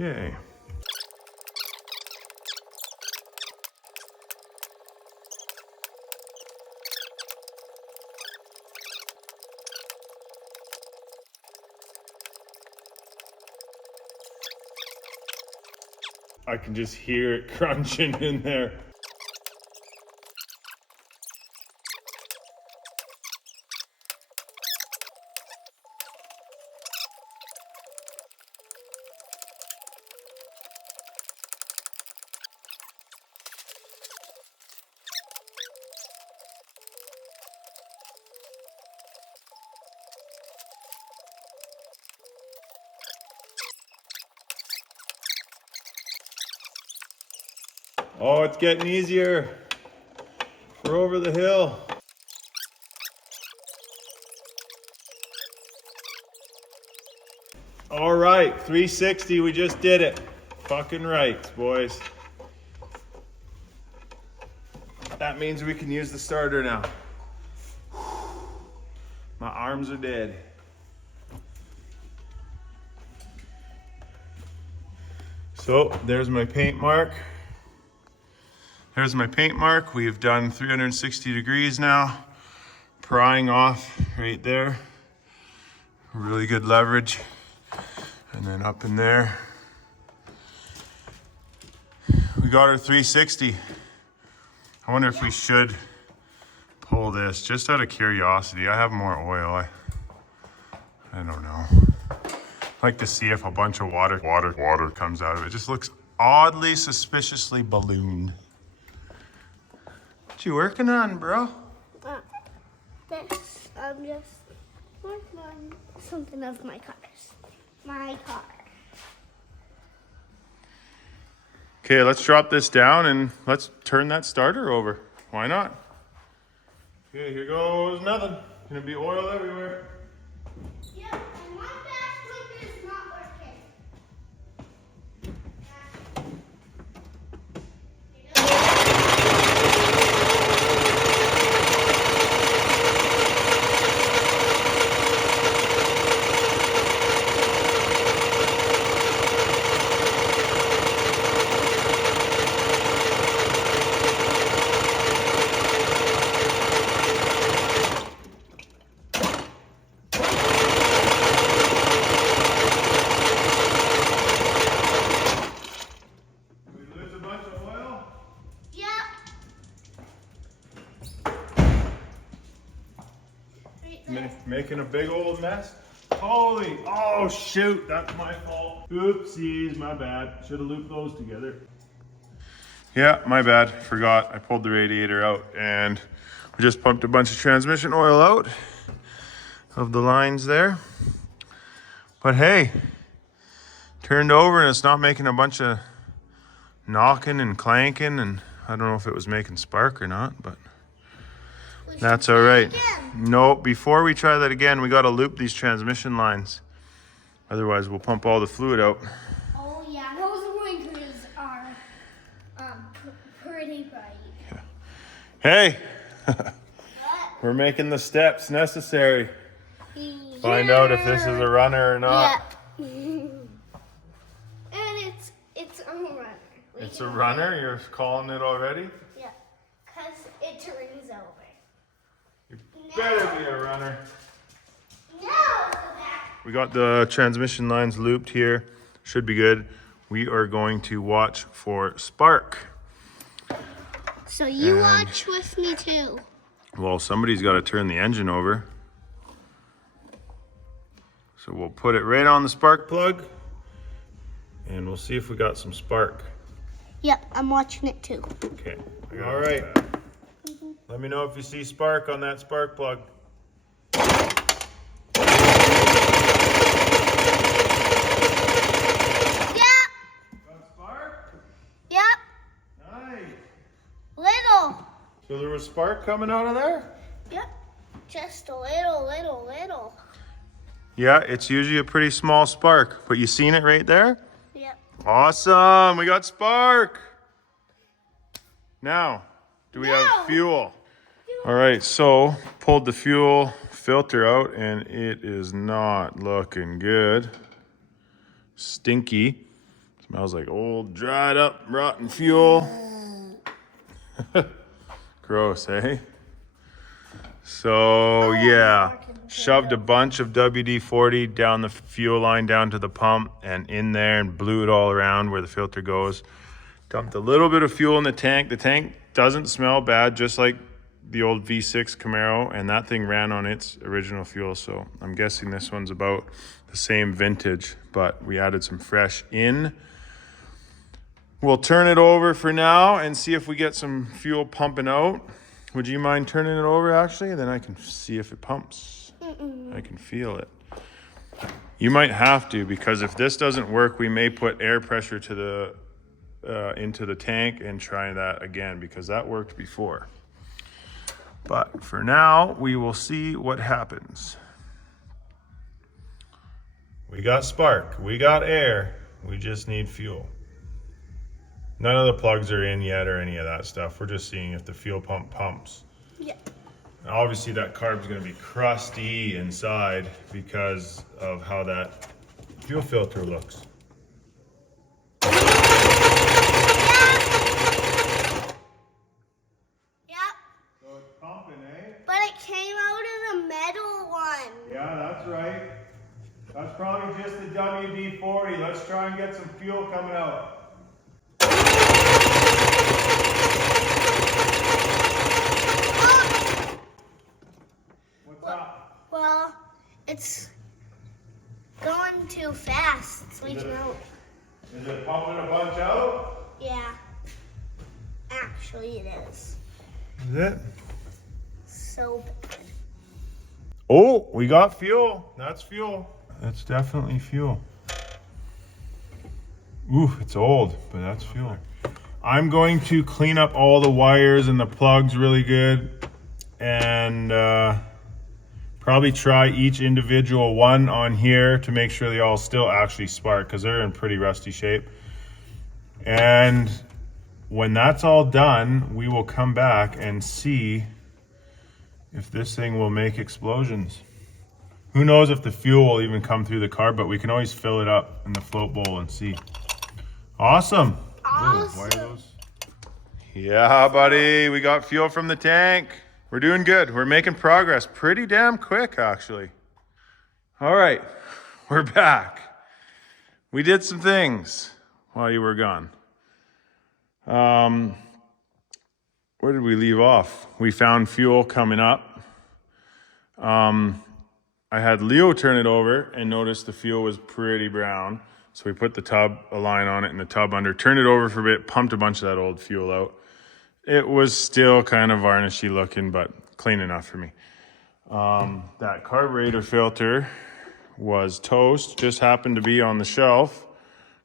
Okay. I can just hear it crunching in there. Oh, it's getting easier. We're over the hill. All right, 360, we just did it. Fucking right, boys. That means we can use the starter now. My arms are dead. So there's my paint mark. There's my paint mark. We've done 360 degrees now. Prying off right there. Really good leverage. And then up in there. We got our 360. I wonder if we should pull this just out of curiosity. I have more oil. I don't know. I'd like to see if a bunch of water comes out of it. It just looks oddly, suspiciously ballooned. What you working on, bro? This, I'm just working on something of my cars. My car. Okay, let's drop this down and let's turn that starter over. Why not? Okay, here goes nothing. Gonna be oil everywhere. Yeah, and my dash light is not working. making a big old mess. Holy, oh shoot, that's my fault. Oopsies, my bad. Should have looped those together. Yeah, my bad, forgot. I pulled the radiator out and we just pumped a bunch of transmission oil out of the lines there. But hey, turned over and it's not making a bunch of knocking and clanking, and I don't know if it was making spark or not, but that's all right. No, before we try that again, we got to loop these transmission lines. Otherwise, we'll pump all the fluid out. Oh yeah, those winkers are pretty bright. Yeah. Hey, we're making the steps necessary. Find out if this is a runner or not. Yep. And it's a runner. It's a runner? You're calling it already? Yeah, because it turns over. You better be a runner. No! We got the transmission lines looped here. Should be good. We are going to watch for spark. So you watch with me too. Well, somebody's got to turn the engine over. So we'll put it right on the spark plug and we'll see if we got some spark. Yep, I'm watching it too. Okay. All right. Let me know if you see spark on that spark plug. Yep. Got spark? Yep. Nice. Little. So there was spark coming out of there? Yep. Just a little. Yeah, it's usually a pretty small spark, but you seen it right there? Yep. Awesome, we got spark. Now, do we have fuel? All right, so pulled the fuel filter out and it is not looking good. Stinky. Smells like old, dried up, rotten fuel. Gross, eh? So yeah, shoved a bunch of WD-40 down the fuel line down to the pump and in there and blew it all around where the filter goes. Dumped a little bit of fuel in the tank. The tank doesn't smell bad, just like the old V6 Camaro, and that thing ran on its original fuel. So I'm guessing this one's about the same vintage, but we added some fresh in. We'll turn it over for now and see if we get some fuel pumping out. Would you mind turning it over actually? Then I can see if it pumps. I can feel it. You might have to, because if this doesn't work, we may put air pressure to the into the tank and try that again, because that worked before. But for now, we will see what happens. We got spark, we got air, we just need fuel. None of the plugs are in yet or any of that stuff. We're just seeing if the fuel pump pumps. Yep. And obviously that carb's gonna be crusty inside because of how that fuel filter looks. That's right. That's probably just the WD-40. Let's try and get some fuel coming out. What's up? Well, it's going too fast. It's leaking out. Is it pumping a bunch out? Yeah. Actually, it is. Is it? So bad. Oh, we got fuel. That's fuel. That's definitely fuel. Ooh, it's old, but that's fuel. I'm going to clean up all the wires and the plugs really good and probably try each individual one on here to make sure they all still actually spark, because they're in pretty rusty shape. And when that's all done, we will come back and see if this thing will make explosions. Who knows if the fuel will even come through the car, but we can always fill it up in the float bowl and see. Awesome. Awesome. Why are those? Yeah, buddy, we got fuel from the tank. We're doing good. We're making progress pretty damn quick, actually. All right, we're back. We did some things while you were gone. Where did we leave off? We found fuel coming up. I had Leo turn it over and noticed the fuel was pretty brown. So we put the tub, a line on it and the tub under, turned it over for a bit, pumped a bunch of that old fuel out. It was still kind of varnishy looking, but clean enough for me. That carburetor filter was toast, just happened to be on the shelf.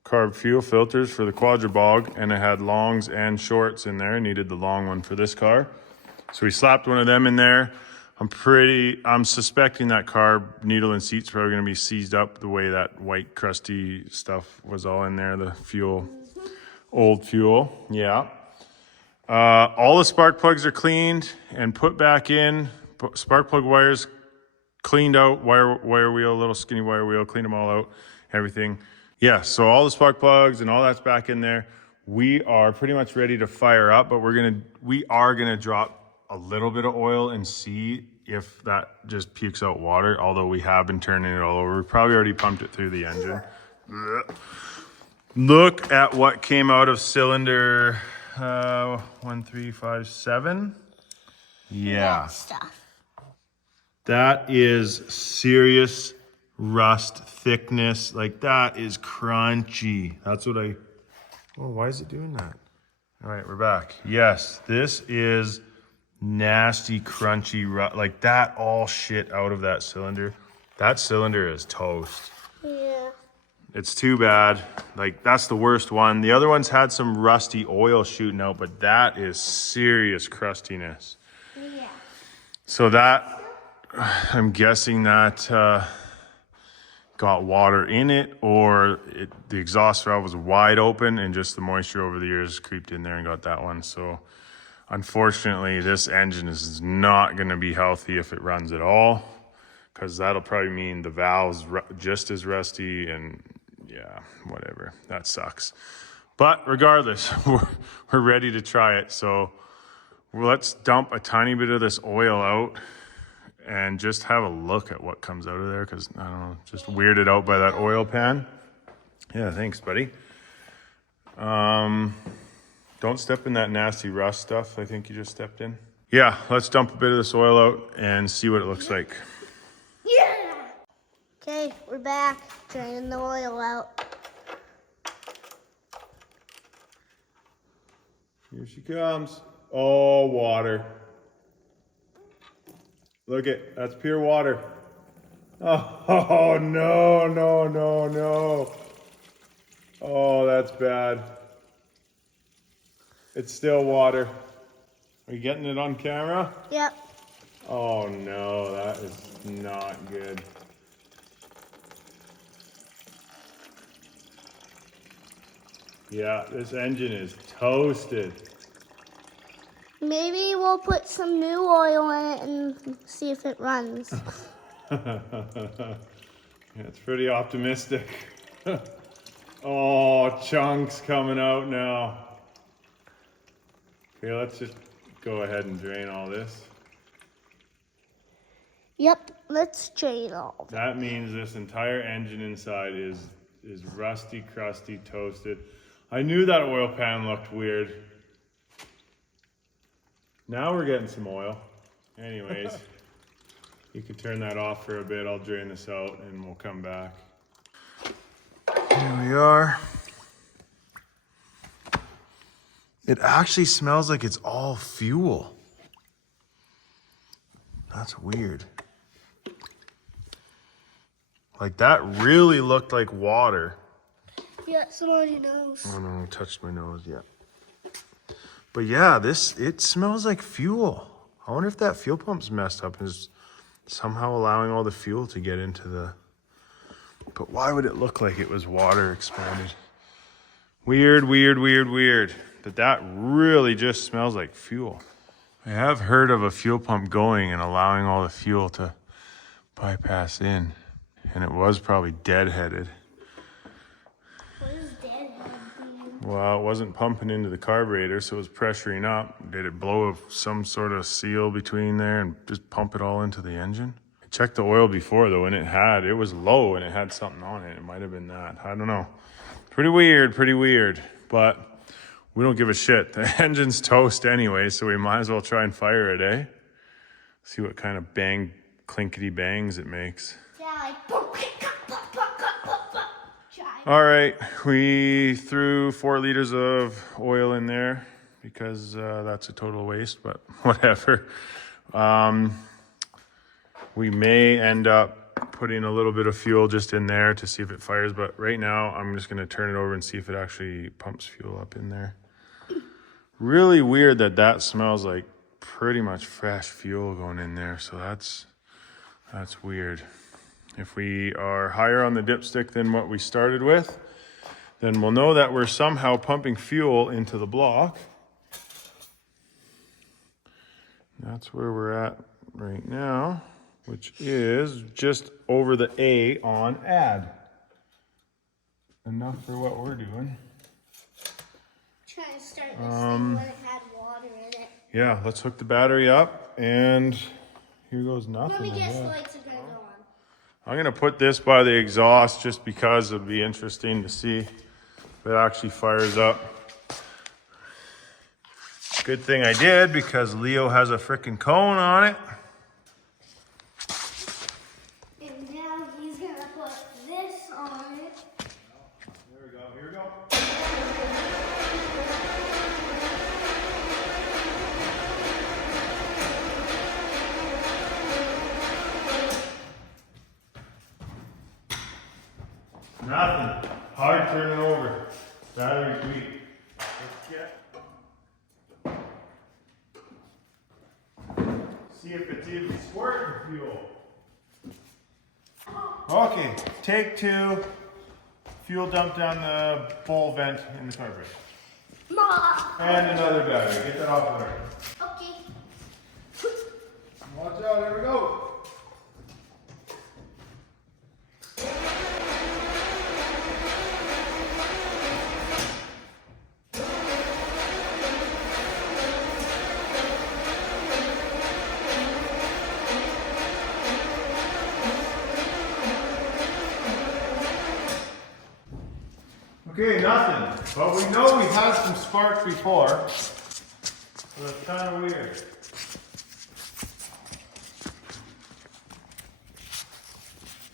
Carb fuel filters for the Quadribog, and it had longs and shorts in there. Needed the long one for this car. So we slapped one of them in there. I'm suspecting that carb needle and seat's probably gonna be seized up the way that white crusty stuff was all in there, the fuel, old fuel, yeah. All the spark plugs are cleaned and put back in. Spark plug wires cleaned out, wire wheel, little skinny wire wheel, cleaned them all out, everything. Yeah, so all the spark plugs and all that's back in there. We are pretty much ready to fire up, but we are gonna drop a little bit of oil and see if that just pukes out water, although we have been turning it all over. We probably already pumped it through the engine. Look at what came out of cylinder 1357. Yeah. Stuff. That is serious rust thickness. Like, that is crunchy. That's what oh, why is it doing that? All right, we're back. Yes, this is nasty, crunchy rust. Like, that all shit out of that cylinder. That cylinder is toast. Yeah. It's too bad. Like, that's the worst one. The other ones had some rusty oil shooting out, but that is serious crustiness. Yeah. So that, I'm guessing that got water in it, or the exhaust valve was wide open and just the moisture over the years creeped in there and got that one. So unfortunately, this engine is not going to be healthy if it runs at all, because that'll probably mean the valve's just as rusty, and yeah, whatever. That sucks. But regardless, we're ready to try it. So let's dump a tiny bit of this oil out and just have a look at what comes out of there, because I don't know, just weirded out by that oil pan. Yeah, thanks, buddy. Don't step in that nasty rust stuff I think you just stepped in. Yeah, let's dump a bit of this oil out and see what it looks like. Yeah. Okay, we're back. Draining the oil out. Here she comes. Oh, water. Look it, that's pure water. Oh, no, no, no, no. Oh, that's bad. It's still water. Are you getting it on camera? Yep. Oh no, that is not good. Yeah, this engine is toasted. Maybe we'll put some new oil in it and see if it runs. Yeah, it's pretty optimistic. Oh, chunks coming out now. Okay, let's just go ahead and drain all this. Yep, let's drain all of it. That means this entire engine inside is rusty, crusty, toasted. I knew that oil pan looked weird. Now we're getting some oil. Anyways, you can turn that off for a bit. I'll drain this out and we'll come back. Here we are. It actually smells like it's all fuel. That's weird. Like, that really looked like water. Yeah, some on your nose. Oh no, I touched my nose yet. But yeah, it smells like fuel. I wonder if that fuel pump's messed up and is somehow allowing all the fuel to get into the... But why would it look like it was water expanded? Weird, weird, weird, weird. But that really just smells like fuel. I have heard of a fuel pump going and allowing all the fuel to bypass in. And it was probably deadheaded. What is deadhead mean? Well, it wasn't pumping into the carburetor, so it was pressuring up. Did it blow some sort of seal between there and just pump it all into the engine? I checked the oil before though, and it was low and it had something on it. It might have been that. I don't know. Pretty weird. But we don't give a shit. The engine's toast anyway, so we might as well try and fire it, eh? See what kind of bang clinkety bangs it makes. Yeah, like. Try. All right, we threw 4 liters of oil in there because that's a total waste, but whatever. We may end up putting a little bit of fuel just in there to see if it fires, but right now I'm just gonna turn it over and see if it actually pumps fuel up in there. Really weird that that smells like pretty much fresh fuel going in there, so that's weird. If we are higher on the dipstick than what we started with, then we'll know that we're somehow pumping fuel into the block. That's where we're at right now, which is just over the A on add. Enough for what we're doing. Trying to start this thing when it had water in it. Yeah, let's hook the battery up, and here goes nothing. Let me I guess, guess. the lights are gonna go on. I'm gonna put this by the exhaust just because it'll be interesting to see if it actually fires up. Good thing I did because Leo has a frickin' cone on it. And now he's gonna put this on it. There we go, here we go. Nothing. Hard turning over. Battery's weak. Let's get. See if it's even squirting fuel. Okay, take 2. Fuel dumped down the bowl vent in the carburetor. Mom! And another battery. Get that off there. Okay. Watch out, here we go. Okay, nothing. But we know we've had some sparks before. So it's kind of weird.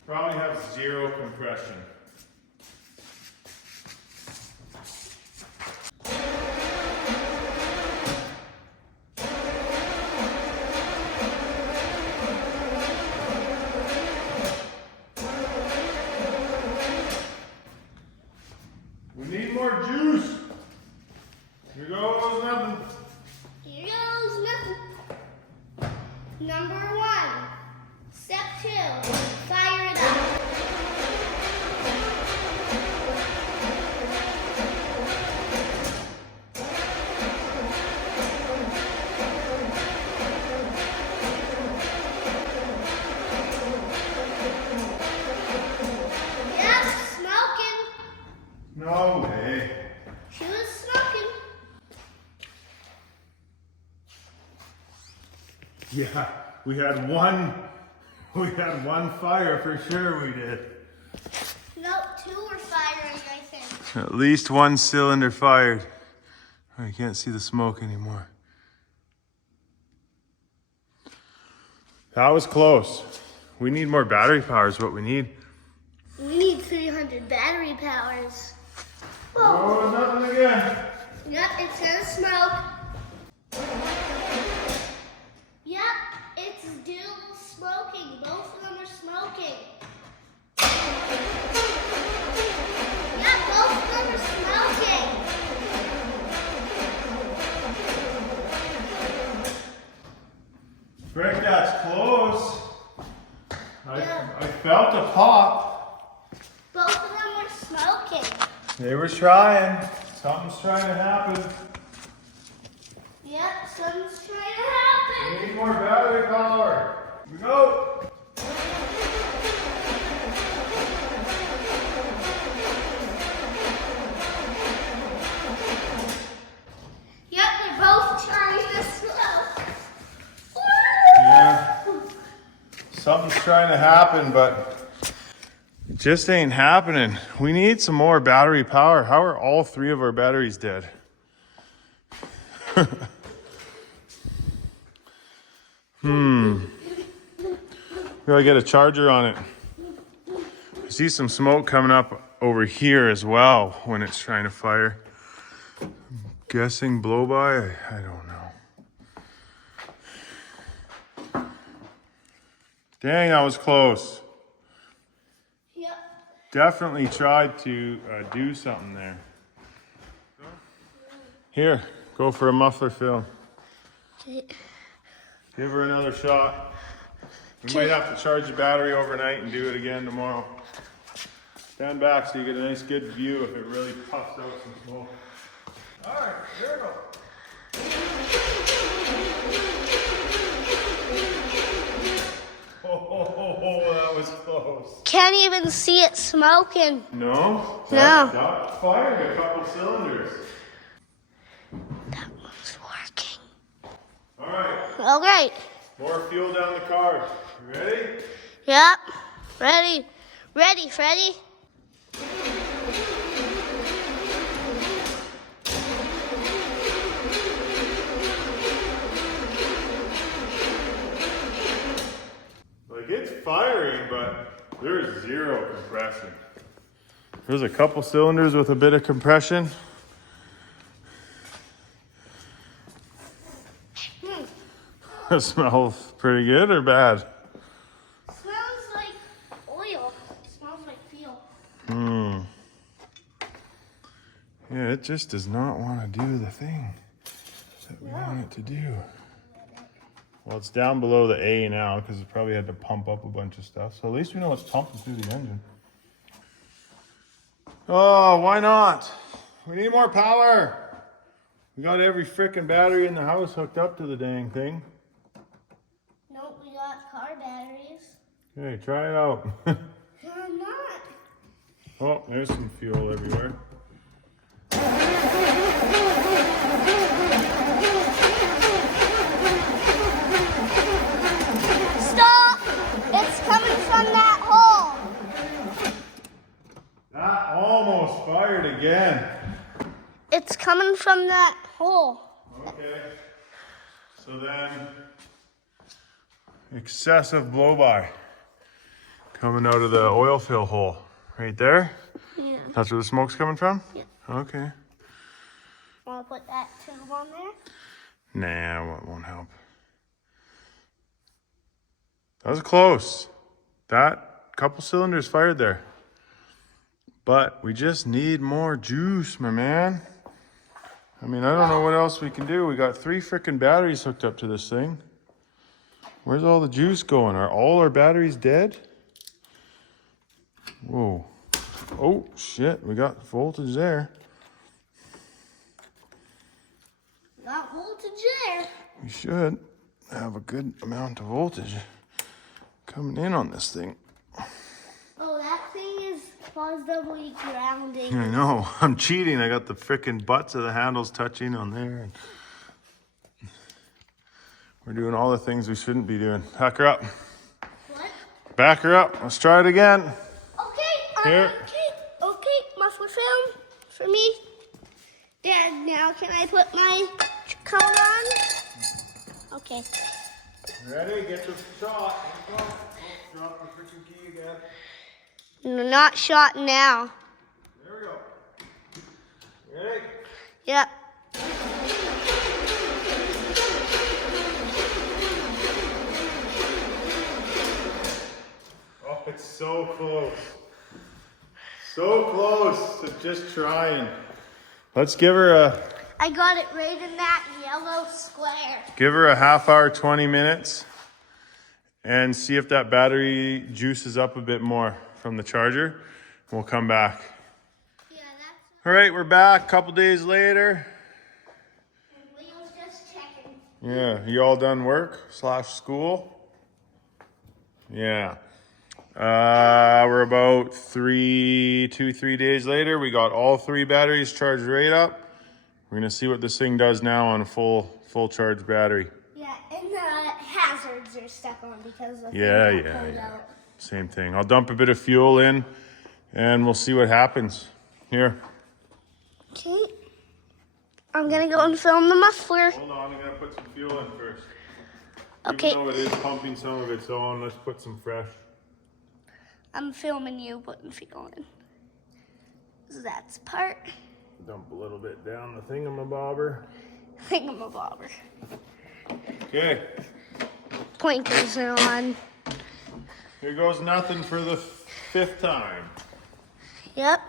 Probably have 0 compression. We need more juice. Here goes nothing. Here goes nothing. Number 1. Step 2. Fire it up. Yep, smoking. No way. She was smoking. Yeah, we had one fire for sure we did. Nope, 2 were firing, I think. At least 1 cylinder fired. Oh, you can't see the smoke anymore. That was close. We need more battery power is what we need. We need 300 battery powers. Oh, nothing again. Yep, it's gonna smoke. Yep, it's dual smoking. Both of them are smoking. Yep, both of them are smoking. Frick, that's close. Yeah. I felt a pop. Both of them are smoking. They were trying. Something's trying to happen. Yep, something's trying to happen. We need more battery power. Here we go. Yep, they're both trying to slow. Yeah. Something's trying to happen, but it just ain't happening. We need some more battery power. How are all 3 of our batteries dead? gotta get a charger on it. I see some smoke coming up over here as well when it's trying to fire. I'm guessing blow by? I don't know. Dang, that was close. Yep. Definitely tried to do something there. Here, go for a muffler fill. Okay. Give her another shot. We might have to charge the battery overnight and do it again tomorrow. Stand back so you get a nice good view if it really puffs out some smoke. All right, here we go. Oh, that was close. Can't even see it smoking. No? No. That fired a couple cylinders. That one's working. All right, All right. more fuel down the car. You ready? Yep. Ready. Ready, Freddy. Like it's firing, but there's zero compression. There's a couple cylinders with a bit of compression. It smells pretty good or bad? Smells like oil. Smells like fuel. Yeah, it just does not want to do the thing that we want it to do. Well, it's down below the A now because it probably had to pump up a bunch of stuff. So at least we know it's pumping through the engine. Oh, why not? We need more power. We got every frickin' battery in the house hooked up to the dang thing. Nope, we got car batteries. Okay, try it out. I'm not. Oh, there's some fuel everywhere. Stop! It's coming from that hole. That almost fired again. It's coming from that hole. Okay. So then, excessive blow-by coming out of the oil fill hole. Right there? Yeah. That's where the smoke's coming from? Yeah. Okay. Want to put that tube on there? Nah, it won't help. That was close. That couple cylinders fired there. But we just need more juice, my man. I mean, I don't know what else we can do. We got 3 frickin' batteries hooked up to this thing. Where's all the juice going? Are all our batteries dead? Whoa. Oh, shit. We got voltage there. Got voltage there. We should have a good amount of voltage coming in on this thing. Oh, that thing is positively grounding. I know. I'm cheating. I got the frickin' butts of the handles touching on there. We're doing all the things we shouldn't be doing. Back her up. What? Back her up. Let's try it again. Okay. Here. Okay. Muffler film for me. Dad, now can I put my coat on? Okay. Ready? Get the shot. Let's go. Oh, drop the frickin' key again. No, not shot now. There we go. Ready? Yep. Oh, it's so close. So close to just trying. Let's give her a... I got it right in that yellow square. Give her a half hour, 20 minutes, and see if that battery juices up a bit more from the charger. We'll come back. Yeah, that's... All right, we're back a couple days later. And Leo's just checking. Yeah, you all done work / school? Yeah. We're about 3 days later. We got all 3 batteries charged right up. We're gonna see what this thing does now on a full charge battery. Yeah, and the hazards are stuck on because the Yeah. out. Same thing. I'll dump a bit of fuel in and we'll see what happens. Here. Okay. I'm gonna go and film the muffler. Hold on, I'm gonna put some fuel in first. Okay. Even though it is pumping some of its own, let's put some fresh. I'm filming you putting fuel in. So that's part. Dump a little bit down the thingamabobber. Thingamabobber. Okay. Pointers are on. Here goes nothing for the 5th time. Yep.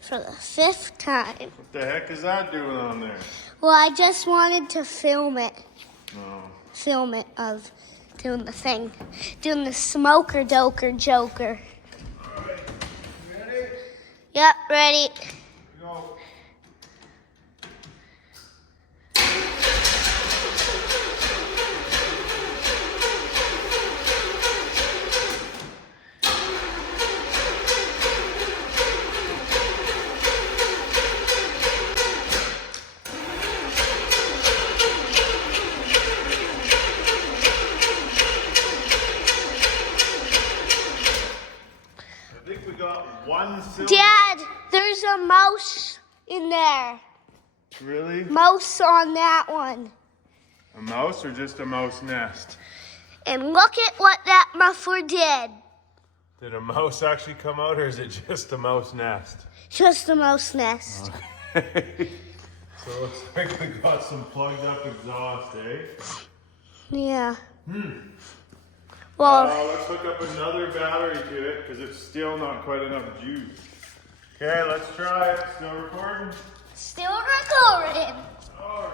For the 5th time. What the heck is that doing on there? Well, I just wanted to film it. Oh. Film it of doing the thing. Doing the smoker doker joker. Alright. Ready? Yep, ready. Go. I think we got one cylinder. Dad, there's a mouse in there. Really? Mouse on that one. A mouse or just a mouse nest? And look at what that muffler did. Did a mouse actually come out or is it just a mouse nest? Just a mouse nest. Okay. So it looks like we got some plugged up exhaust, eh? Yeah. Well, Let's hook up another battery to it because it's still not quite enough juice. Okay, let's try it. Still recording? still recording. Alright.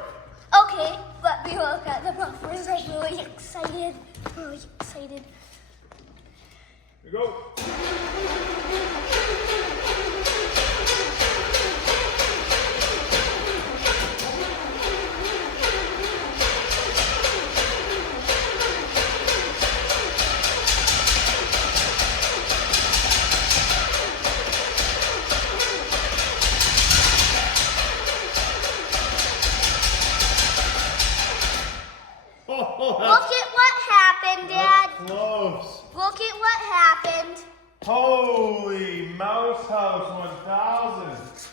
Okay, let me look at the mufflers. I'm really excited. Really excited. Here we go. Oh, Look at what happened, Dad. that's close. Look at what happened. Holy Mouse House 1000.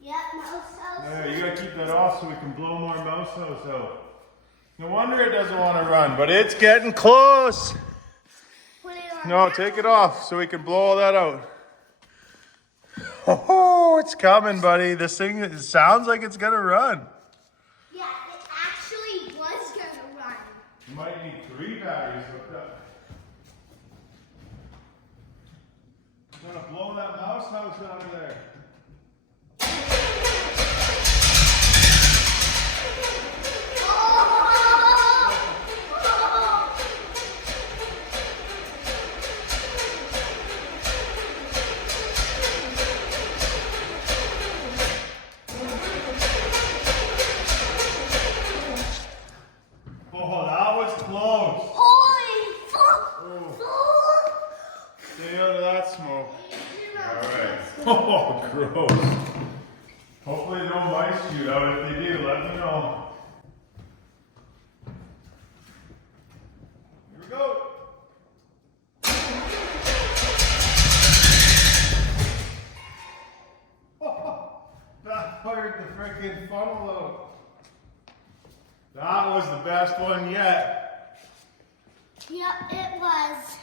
Yep, mouse house. Yeah, you gotta keep that off so we can blow more Mouse House out. No wonder it doesn't want to run, but it's getting close. Put it on. No, take it off so we can blow all that out. Oh, it's coming, buddy. This thing, it sounds like it's gonna run. Yeah, it actually was gonna run. You might need 3 batteries hooked up. I'm gonna blow that Mouse House out of there. Oh, that was close. Holy fuck! Oh. Stay out of that smoke. Alright. Oh, gross. Hopefully no mice shoot out. If they do, let me know. Here we go. That fired the freaking funnel out. That was the best one yet. Yep, it was.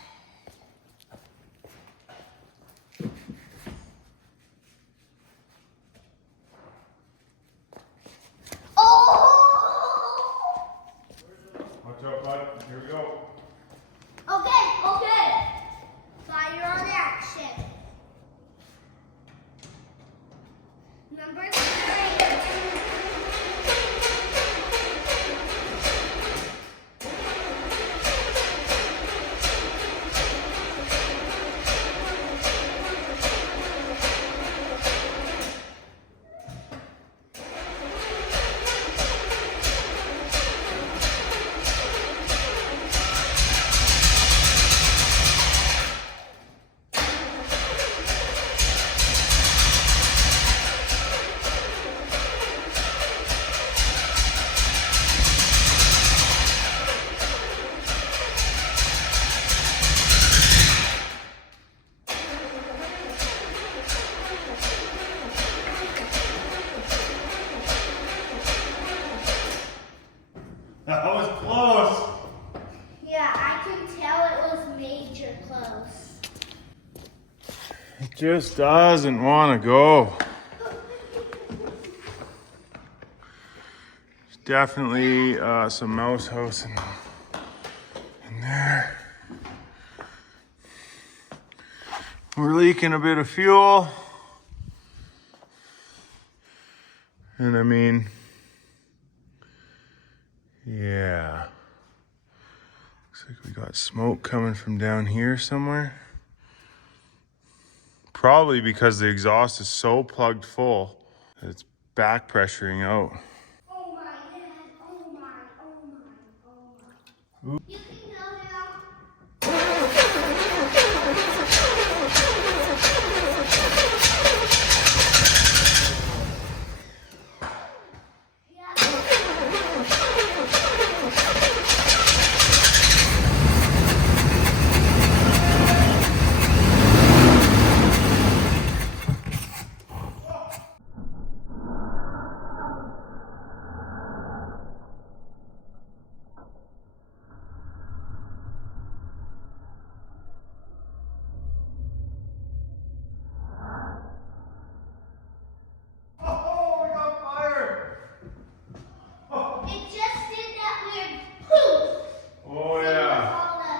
Oh! Watch out, bud. Here we go. Okay. Fire on action. Number 3. can tell it was major close. It just doesn't want to go. There's definitely some mouse house in there. We're leaking a bit of fuel. And I mean, yeah. Looks like we got smoke coming from down here somewhere. Probably because the exhaust is so plugged full that it's back pressuring out. Oh my God, oh my, oh my, oh my. Oop. You can go now. Oh, we got fire! It just did that weird poof. Oh With yeah. all the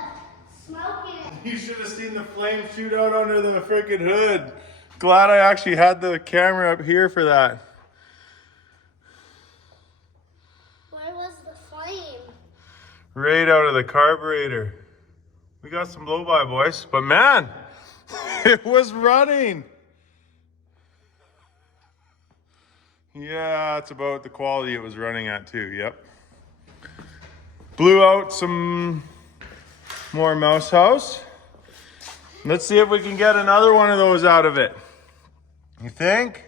smoke in it. You should have seen the flame shoot out under the freaking hood. Glad I actually had the camera up here for that. Where was the flame? Right out of the carburetor. We got some blow-by, boys. But man, it was running. Yeah, it's about the quality it was running at too, yep. Blew out some more mouse house. Let's see if we can get another one of those out of it. You think?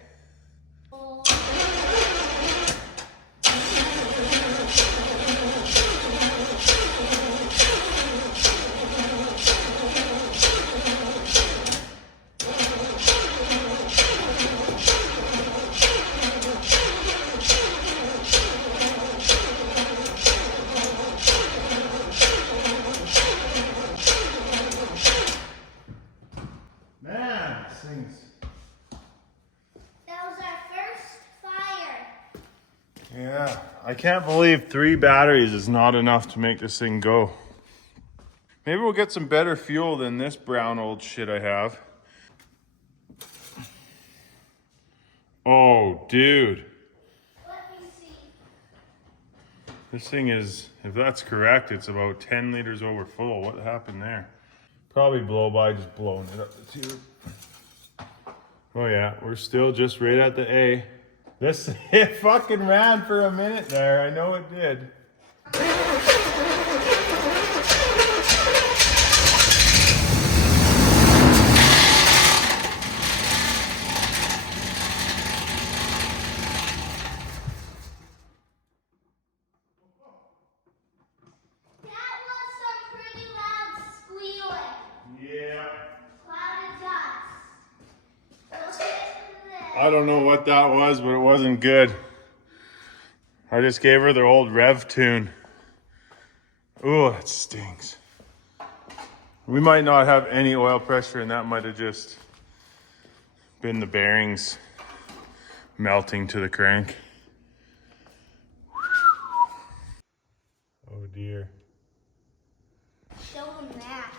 Man, this thing's... That was our first fire. Yeah, I can't believe 3 batteries is not enough to make this thing go. Maybe we'll get some better fuel than this brown old shit I have. Oh, dude. Let me see. This thing is, if that's correct, it's about 10 liters over full. What happened there? Probably blow by, just blowing it up the tube. Oh yeah, we're still just right at the A. This, it fucking ran for a minute there. I know it did. That was some pretty loud squealing. Yeah. Cloud of dust. Look at this. I don't know what that was, but it wasn't good. I just gave her the old rev tune. Ooh, it stinks. We might not have any oil pressure, and that might have just been the bearings melting to the crank. Oh dear. Show them that.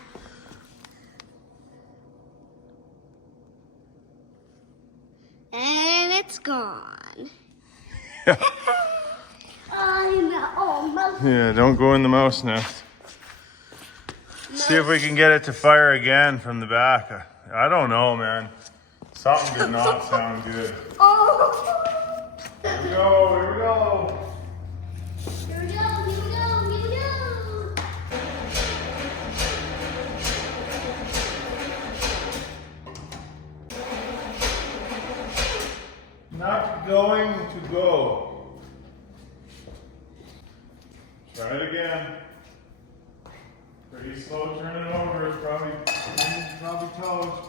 And it's gone. I'm almost. Yeah, don't go in the mouse nest. See if we can get it to fire again from the back. I don't know, man. Something did not sound good. Oh. Here we go, here we go. Here we go, here we go, here we go. Not going to go. Try it again. Pretty slow turning over. It's probably toast.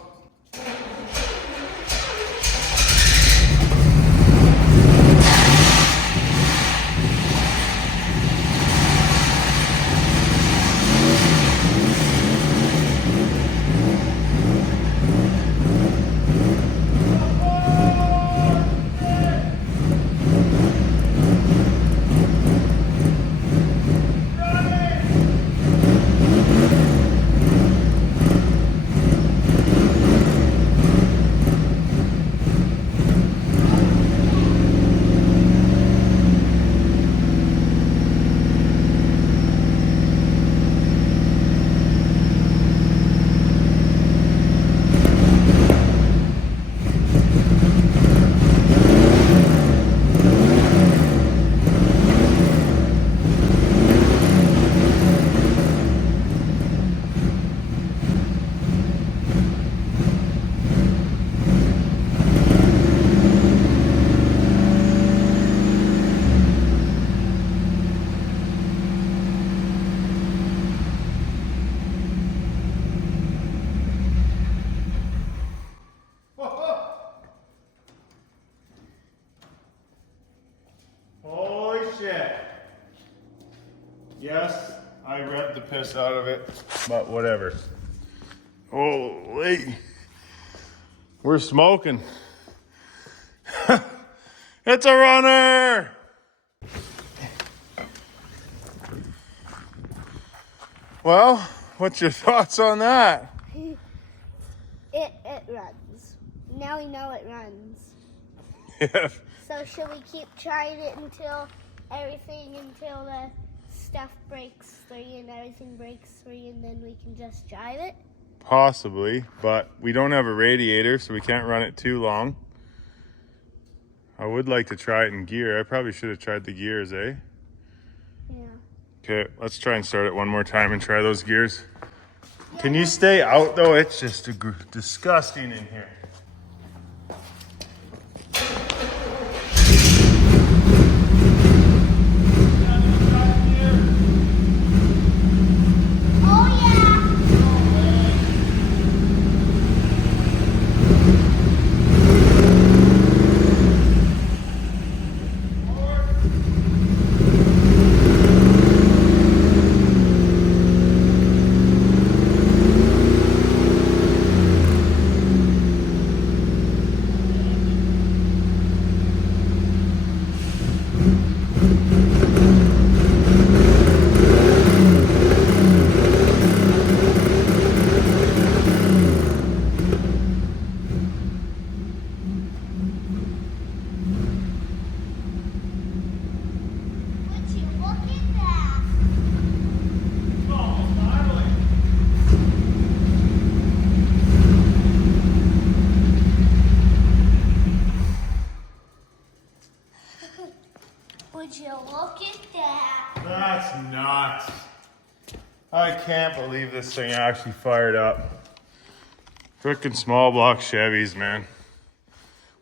smokiness out of it, but whatever. Holy, we're smoking. It's a runner. Well, what's your thoughts on that? It runs. Now we know it runs. Yeah. So should we keep trying it until the stuff breaks free and everything breaks free, and then we can just drive it? Possibly, but we don't have a radiator, so we can't run it too long. I would like to try it in gear. I probably should have tried the gears, eh? Yeah. Okay, let's try and start it one more time and try those gears. Can you stay out though? It's just disgusting in here. Would you look at that? That's nuts. I can't believe this thing actually fired up. Frickin' small block Chevys, man.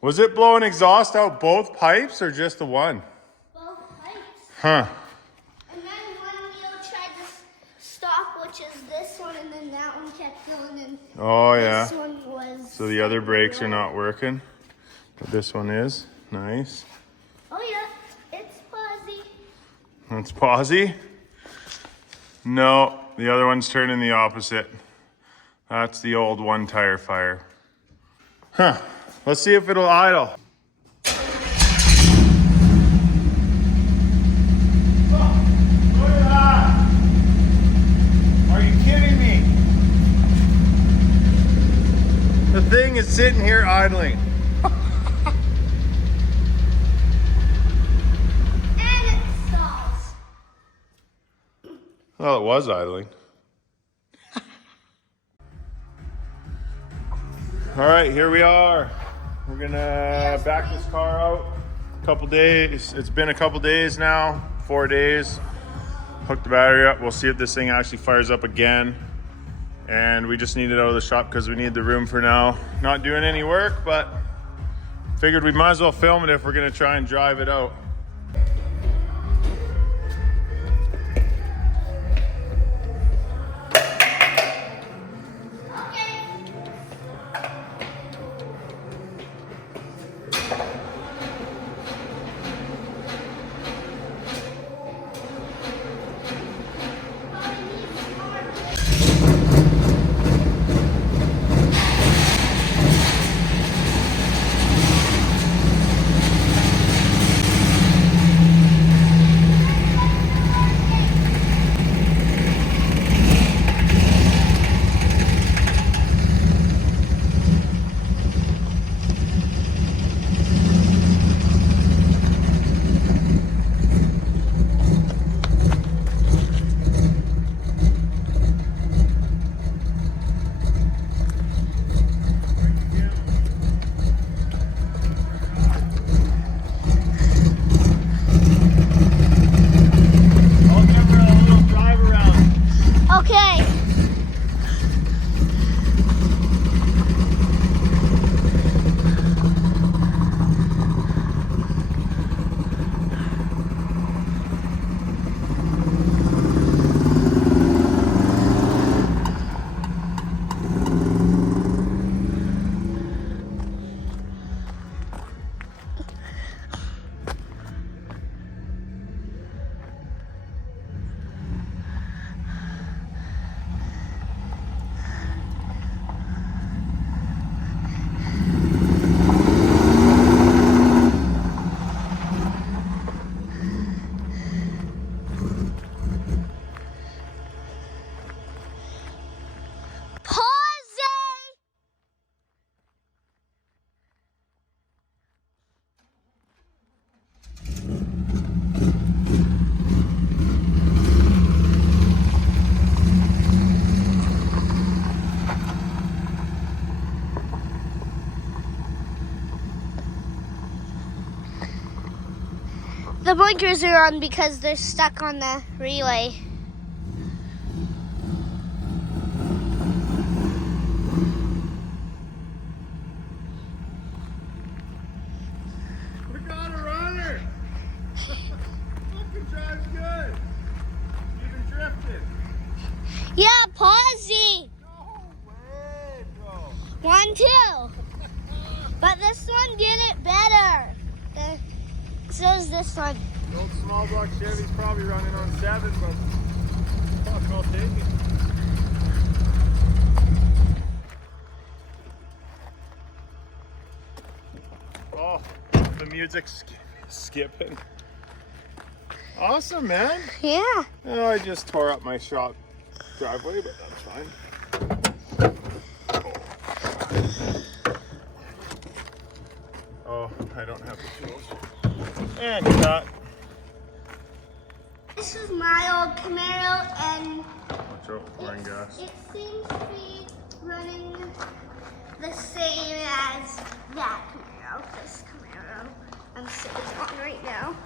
Was it blowing exhaust out both pipes or just the one? Both pipes. Huh. And then one wheel tried to stop, which is this one, and then that one kept going, and Oh yeah. this one was... So the other brakes are not working, but this one is. Nice. Oh yeah, it's fuzzy. That's pausey. No, the other one's turning the opposite. That's the old one tire fire. Huh. Let's see if it'll idle. Look at that. Are you kidding me? The thing is sitting here idling. And it stalls. Well, it was idling. All right, here we are. We're gonna back this car out. A couple days. It's been a couple days now, 4 days. Hook the battery up. We'll see if this thing actually fires up again. And we just need it out of the shop because we need the room for now. Not doing any work, but figured we might as well film it if we're gonna try and drive it out. Okay. The blinkers are on because they're stuck on the relay. We got a runner! Fucking drive's good! Even drifted. Yeah, pausey. No way, bro! 1, 2. But this one did it better. So is this one. The old small block Chevy's probably running on 7, but fuck, I'll take it. Oh, the music's skipping. Awesome, man. Yeah. Oh, I just tore up my shop driveway, but that's fine. Oh, I don't have the tools. And cut. This is my old Camaro, and Watch out, pouring gas. it seems to be running the same as that Camaro, this Camaro I'm sitting on right now.